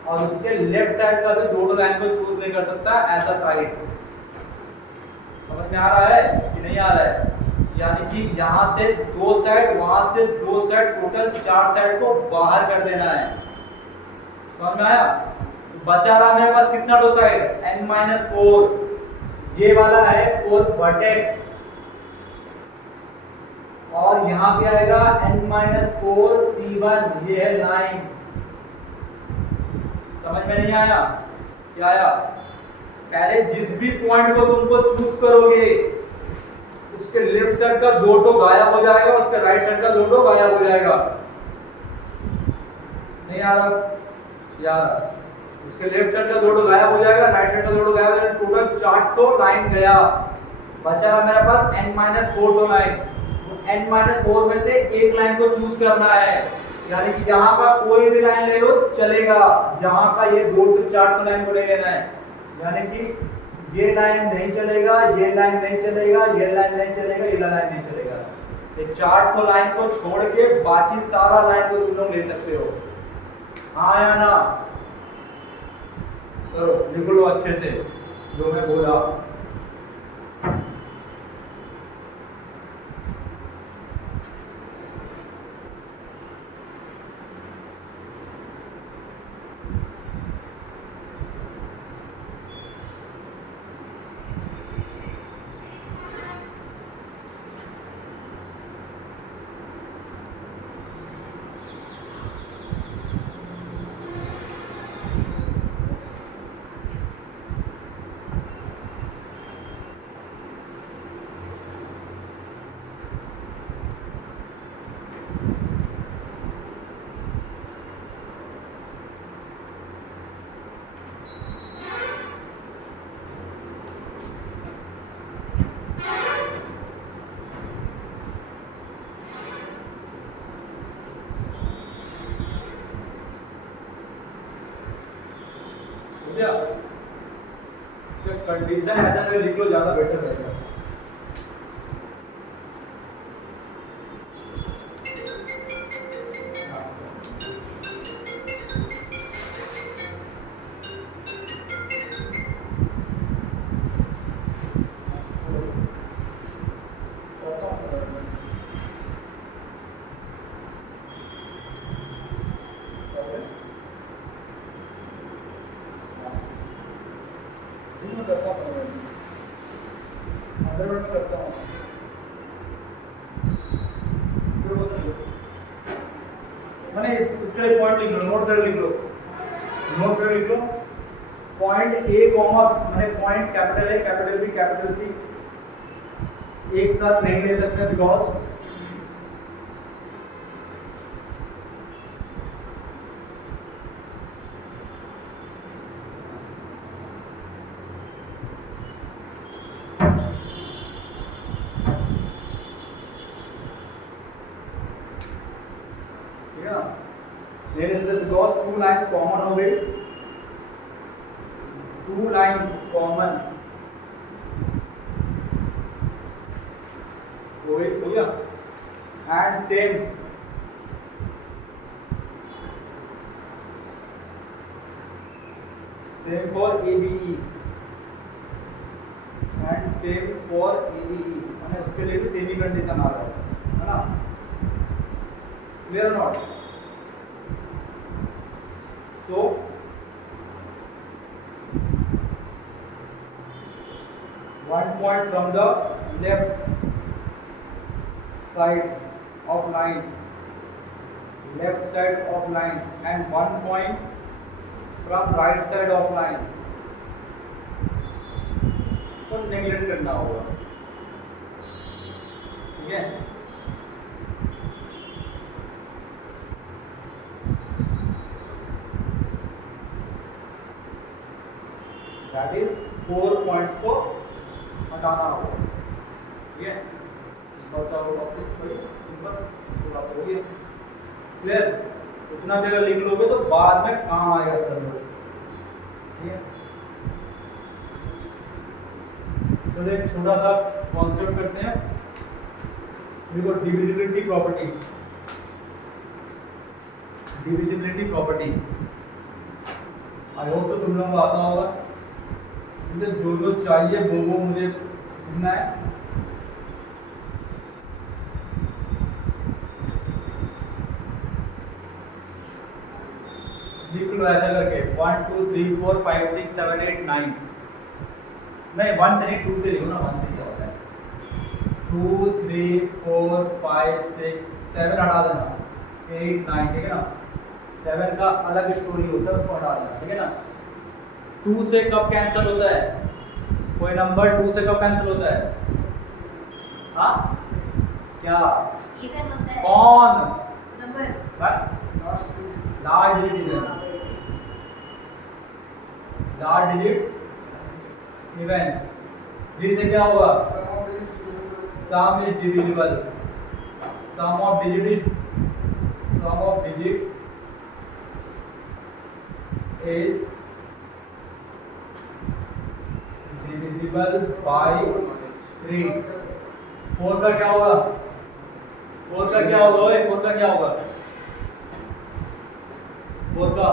और उसके लेफ्ट साइड का भी दो तो लाइन को चूज नहीं कर सकता एज अ साइड। समझ में आ रहा है कि नहीं आ रहा है। यानी कि यहाँ से दो साइड, वहां से दो साइड, टोटल चार साइड को बाहर कर देना है। समझ में आया। तो बचा रहा मेरे पास कितना दो साइड, n-4, ये वाला है फोर्थ वर्टेक्स और यहाँ पे आएगा n-4 C1, ये है लाइन। समझ में नहीं आया? क्या आया? पहले जिस भी पॉइंट को तुमको चूज करोगे उसके लेफ्ट साइड का 2 टो गायब हो जाएगा, उसके राइट साइड का 2 टो गायब हो जाएगा। नहीं आ रहा यार? उसके लेफ्ट साइड का 2 टो गायब हो जाएगा, राइट साइड का 2 टो गायब हो जाएगा, टोटल 4 टो लाइन गया। बचा मेरे पास n-4 टो लाइन। n-4 में से एक लाइन को चूज करना है, यानी कि यहाँ का कोई भी लाइन ले लो चलेगा, यहाँ का ये 2 टू 4 टो लाइन को ले लेना है। यानी कि ये लाइन नहीं चलेगा, ये लाइन नहीं चलेगा, ये लाइन नहीं चलेगा, ये लाइन नहीं चलेगा। ये 4 टो लाइन को छोड़ के बाकी सारा लाइन को तुम लोग ले सकते हो। हाँ या ना? करो, लिख लो अच्छे से जो मैं बोला। कंडीशन ऐसा में लिख लो, ज्यादा बेटर रहेगा। इसका पॉइंट लिख लो, नोट कर लिख लो, नोट कर लिख लो। पॉइंट ए कॉमा मैंने point capital A, capital B, capital C एक साथ नहीं ले सकते बिकॉज बिकॉज 2 लाइन्स कॉमन हो गई, 2 लाइन्स कॉमन हो गया। And same for ABE and same for ABE, मैंने उसके लिए भी सेम ही कंडीशन आ रहा है ना? Clear not? So one point from the left side of line, and 1 point from right side of line को नेगलेक्ट करना होगा। ठीक है? दैट इज 4 पॉइंट्स को हटाना होगा। ठीक है? बचा हुआ टॉपिक सिंपल इसको आप लोगे क्लियर। इतना भी अगर लिख लोगे तो बाद में काम आएगा सर लोग। ठीक है? चलो एक छोटा सा कॉन्सेप्ट करते हैं। देखो डिविजिबिलिटी प्रॉपर्टी, आई होप तो तुम लोगों को आता होगा। मुझे जो चाहिए वो मुझे लिखना है। लिख लो ऐसा करके 1 2 3 4 5 6 7 8 9। नहीं 1 से नहीं 2 से लिखो ना, 1 से क्या होता है 2 3 4 5 6 7 हटा देना 8 9 ठीक है ना। 7 का अलग स्टोरी होता है, उसको हटा देना ठीक है ना। 2 से कब कैंसिल होता है, कोई नंबर 2 से कब कैंसिल होता है? हाँ क्या इवन होता है कौन? Number large digit even, large digit even. 3 से क्या होगा? Sum is divisible, sum of digit is divisible by 3। 4 का क्या होगा? 4 का क्या होगा? ओए 4 का क्या होगा? 4 का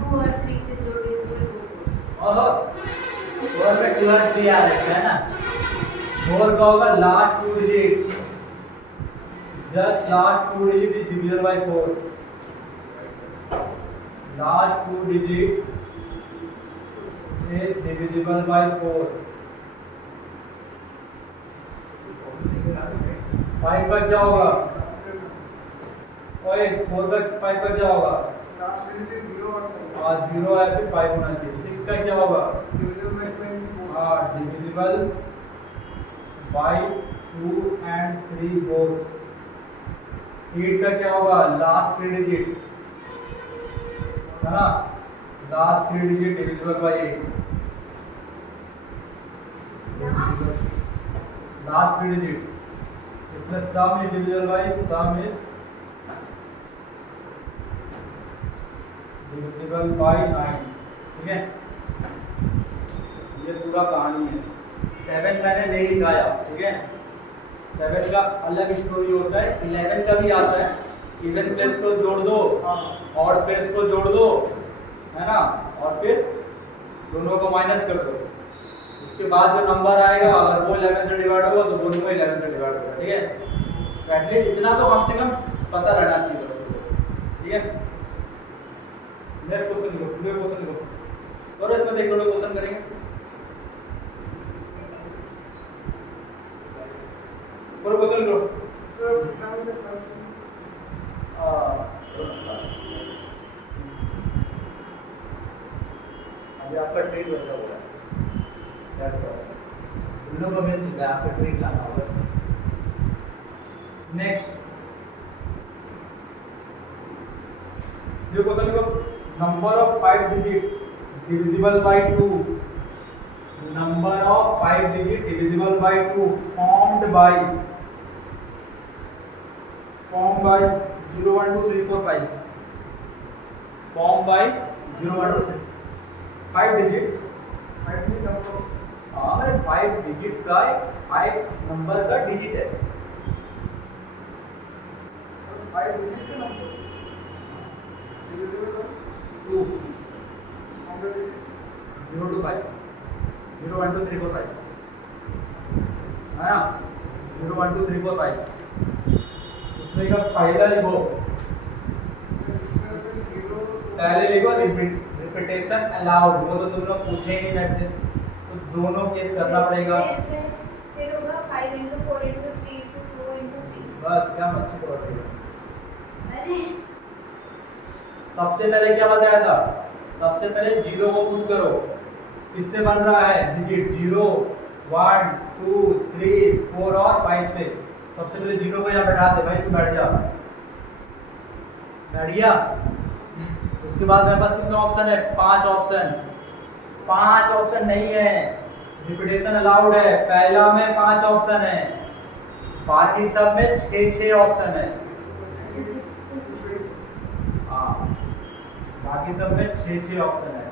2 और 3 से जो डिविजिबल 2 ओहो 4 में 2 और 3 आ रखा है ना। 4 का होगा last 2 digit, just last 2 digit is divisible bye 4। Last 2 digit is divisible by 4। 5 का क्या होगा? ओए 4 का 5 का क्या होगा? और 0 है फिर 5 होना चाहिए। 6 का क्या होगा? हाँ डिविजिबल बाय 2 and 3 बोथ। 8 का क्या होगा? लास्ट 3 डिजिट है ना, last 3 digit divisible by 8। Last 3 digit, इसमें sum is divisible by sum is divisible by 9 ठीक है। ये पूरा कहानी है। 7 मैंने नहीं लिखाया ठीक है, 7 का अलग स्टोरी होता है। 11 का भी आता है, इवन प्लेस को जोड़ दो, ऑड प्लेस को जोड़ दो है ना, और फिर दोनों को माइनस कर दो। उसके बाद जो नंबर आएगा अगर वो 11 से डिवाइड होगा तो दोनों को 11 से डिवाइड होगा ठीक है। तो एटलीस्ट इतना तो कम से कम पता रहना चाहिए बच्चों को ठीक है। नेक्स्ट क्वेश्चन लिखो, पूरे क्वेश्चन लिखो और इसमें देख लो क्वेश्चन करेंगे। पूरे क्वेश्चन लिखो। अभी आपका ट्रेड बचा हुआ है, दैट्स ऑल। उन लोगों को मिल चुका है, आपका ट्रेड लाना होगा। नेक्स्ट जो क्वेश्चन लिखो, number of 5 digit divisible bye 2, number of 5 digit divisible bye 2 formed by 0 1 2 3 4 5, formed by 0 1 2 3 5 digit. हाँ 5 डिजिट का 5 नंबर का डिजिट है। 5 डिजिट का number divisible 2 from the digits 0 to 5, 0 1 2 3 4 5 है ना, 0 1 2 3 4 5। उसमें का पहला लिखो, पहले लिखो रिपीटेशन अलाउड, वो तो तुम लोग पूछे ही नहीं मेरे से, तो दोनों केस करना पड़ेगा। फिर होगा 5 into 4 into 3 into 2 into 3। बस क्या मच्छी को बताइए। अरे सबसे पहले क्या बताया था? सबसे पहले 0 को पुट करो, किससे बन रहा है डिजिट? 0 1 2 3 4 और 5 से। सबसे पहले 0 को यहाँ बैठा दे भाई, तू बैठ जा, बैठ गया। उसके बाद मेरे पास कितने ऑप्शन है? 5 ऑप्शन। 5 ऑप्शन नहीं है, रिपीटेशन अलाउड है। पहला में 5 ऑप्शन है, बाकी सब में 6 ऑप्शन है। हाँ बाकी सब में 6 ऑप्शन है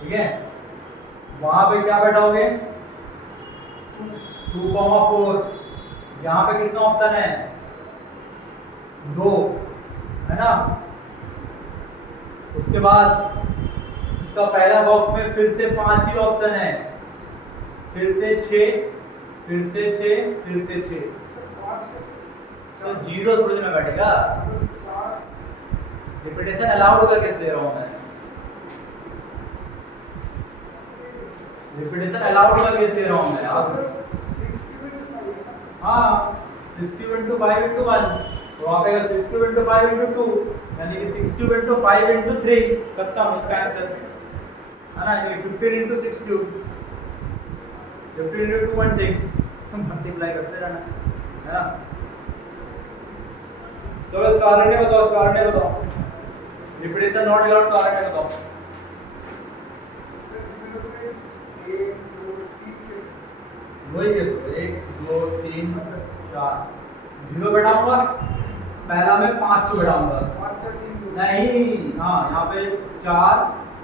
ठीक है। वहां पे क्या बैठाओगे? 2,4। यहाँ पे कितना ऑप्शन है? 2 है ना। उसके बाद इसका पहला बॉक्स में फिर से 5 ही ऑप्शन है, फिर से 6, फिर से 6, फिर से 6। तो 0 थोड़ी ना बैठेगा, रिपीटेशन अलाउड का केस दे रहा हूं मैं। रिपीटेशन अलाउड का केस दे रहा हूँ मैं So, यार। the 6 cube into 5 है ना? हाँ 6 क्यूब इंटू 5 इंटू 1 तो वहाँ पे 6 क्यूब इंटू 5 इंटू 2 यानी कि 6 क्यूब इंटू 5 इंटू 3 करता हूँ इसका आंसर है ना, यानी 15 इंटू 6 क्यूब 15 इंटू 2 1 6 मल्टीप्लाई करते रहना है ना। तो इसका आरएनए बताओ, इसका आरएनए बताओ, रिपीटेशन नॉट अलाउड का आरएनए बताओ। Sir, इसमें तो फिर 1 2 3 केस वही केस हो 1 2 3 अच्छा, अच्छा। 4 जीरो बैठाऊंगा, पहला मैं 5 को बैठाऊंगा 5 4 3 2 नहीं, हाँ यहाँ पे 4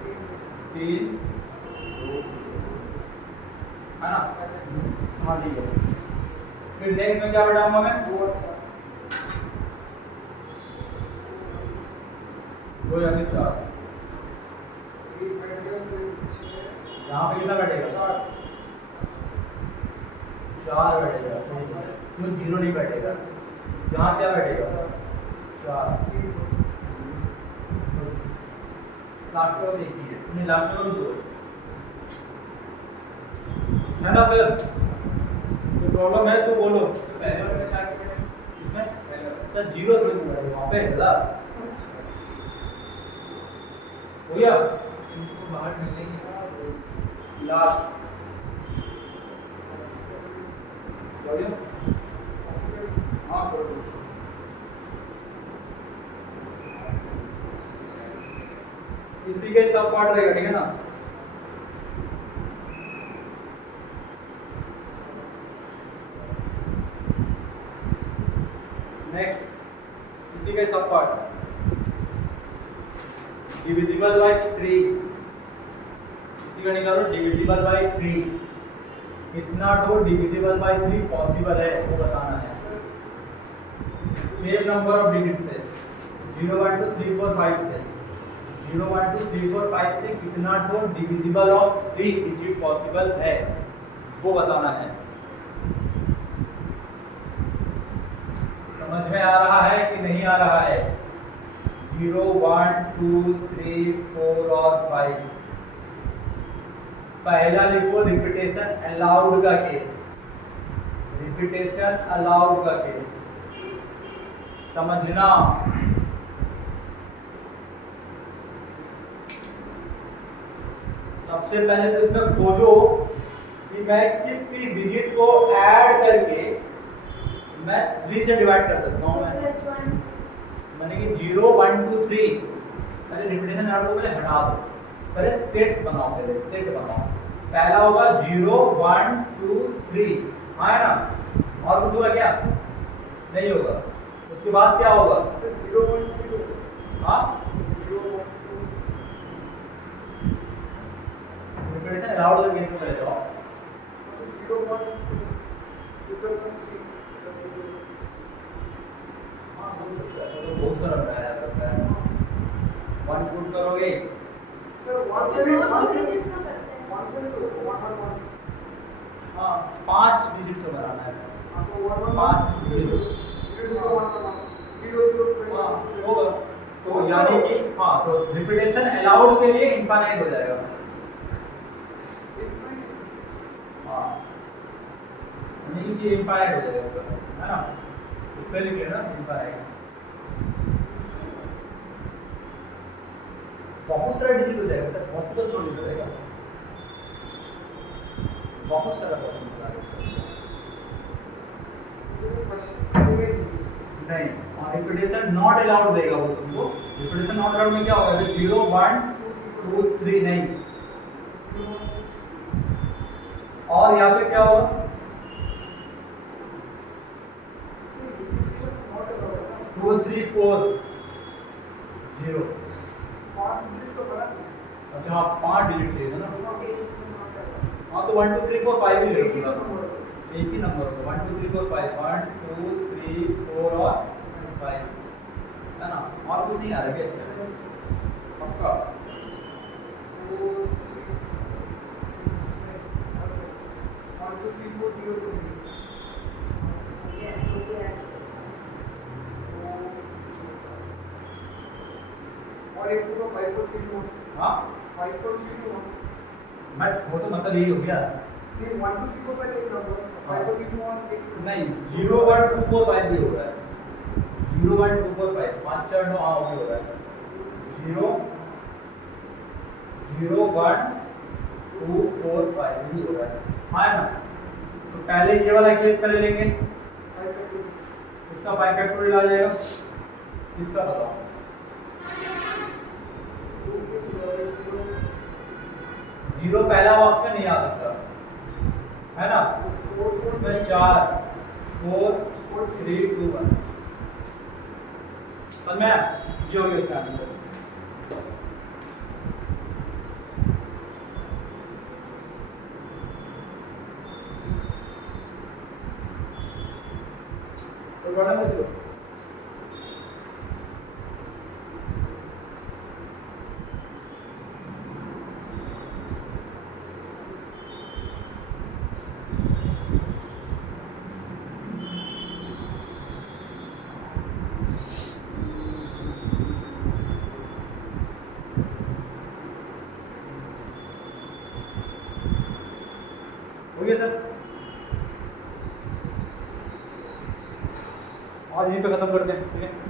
3 3 है ना, हाँ ठीक है। फिर नेक्स्ट में क्या बैठाऊंगा मैं 2 और 4 2 या फिर 4 1 बैठ गया फिर 6 यहाँ पे कितना बैठेगा 4 4 बैठेगा, क्यों जीरो नहीं बैठेगा, यहाँ क्या बैठेगा 4 3 लास्ट में एक ही है, नहीं लास्ट में 2 है ना सर, कोई प्रॉब्लम है तो बोलो। तो पहले वाले में 4 के बैठे इसमें पहले वाले सर जीरो थोड़ी बैठेगा वहाँ पे गला हो गया। इसको बाहर निकलेंगे ना लास्ट हो गया, हाँ करो। इसी के सब पार्ट रहेगा, ठीक है ना। नेक्स्ट इसी का सब पार्ट डिविजिबल बाय 3, इसी का निकालो डिविजिबल बाय 3, कितना दो डिविजिबल बाय 3 पॉसिबल है वो बताना है। सेम नंबर ऑफ डिजिट से 0 1 2 3 4 5 से 0 1 2 3 4 5 से कितना दो डिविजिबल ऑफ 3 डिजिट पॉसिबल है वो बताना है। समझ में आ रहा है कि नहीं आ रहा है? 0 1 2 3 4 और 5। पहला लिखो रिपीटेशन अलाउड का केस, रिपीटेशन अलाउड का केस समझना। सबसे पहले तो इसमें खोजो कि मैं किसकी डिजिट को ऐड करके मैं 3 से डिवाइड कर सकता हूँ। मैं +1 माने कि 0 1 2 3 पहले रिपीटेशन ऐड को पहले हटा दो, पहले सेट्स बनाओ, पहले सेट बनाओ। पहला होगा 0 1 2 3, हाँ है ना। और कुछ होगा क्या? नहीं होगा। उसके बाद क्या होगा? सर 0 1 2 हाँ 0 1 2 रिपीटेशन अलाउड करके पहले जाओ। 0 1 2 + 1 3 + 0 हाँ बोल सकते हैं, तो बहुत सारा बनाया जा सकता है। 1 पुट करोगे सर 1 से भी 1 से डिजिट का करते हैं। 1 से तो 1 1 1 हाँ 5 डिजिट का बनाना है। हाँ तो 1 1 पाँच 0 0 1 1 0 0 हाँ होगा। तो यानी कि हाँ तो रिपीटेशन अलाउड के लिए इनफाइनाइट हो जाएगा। हाँ यानी कि इनफाइनाइट हो जाएगा उसका, है ना। इस पे लिखे ना इनफाइनाइट। बहुत सारा डिजिट हो जाएगा सर, पॉसिबल थोड़ी हो जाएगा, बहुत सारा पॉसिबल हो जाएगा। नहीं रिपीटेशन नॉट अलाउड देगा वो तुमको। रिपीटेशन नॉट अलाउड में क्या होगा? 0 1 2 3 नहीं, और या फिर क्या होगा? 2 3 4 0। अच्छा हाँ 5 डिजिट चाहिए था ना। हाँ तो 1 2 3 4 5 ही ले लो, एक ही नंबर होगा 1 2 3 4 5 1 2 3 4 और 5, है ना। और कुछ नहीं आ रहा क्या इसमें? पक्का 1 2 3 4 0 2 ये जो भी है। और एक को 5 4 3 2 हाँ 5 4 3 2 बट वो तो मतलब यही हो गया। The 1 2 3 4 5 एक number, 5 4 3 2 1 एक नहीं 0 1 2 4 5 भी हो रहा है, 0 1 2 4 5 5 4 9 हाँ भी हो रहा है, 0 0 1 2 4 5 भी हो रहा है, हाँ है ना। तो पहले ये वाला केस पहले लेंगे, 5 factorial. इसका 5 फैक्टोरियल आ जाएगा, इसका बताओ। 2 केस हो जाएगा 0 जीरो पहला बॉक्स में नहीं आ सकता है ना, 4 4 इसमें 4 4 3 2 1 समझ में आया? ये हो गया इसका आंसर। तो प्रॉब्लम है देखो, हो गया सर। आज यहीं पे खत्म करते हैं, ठीक है।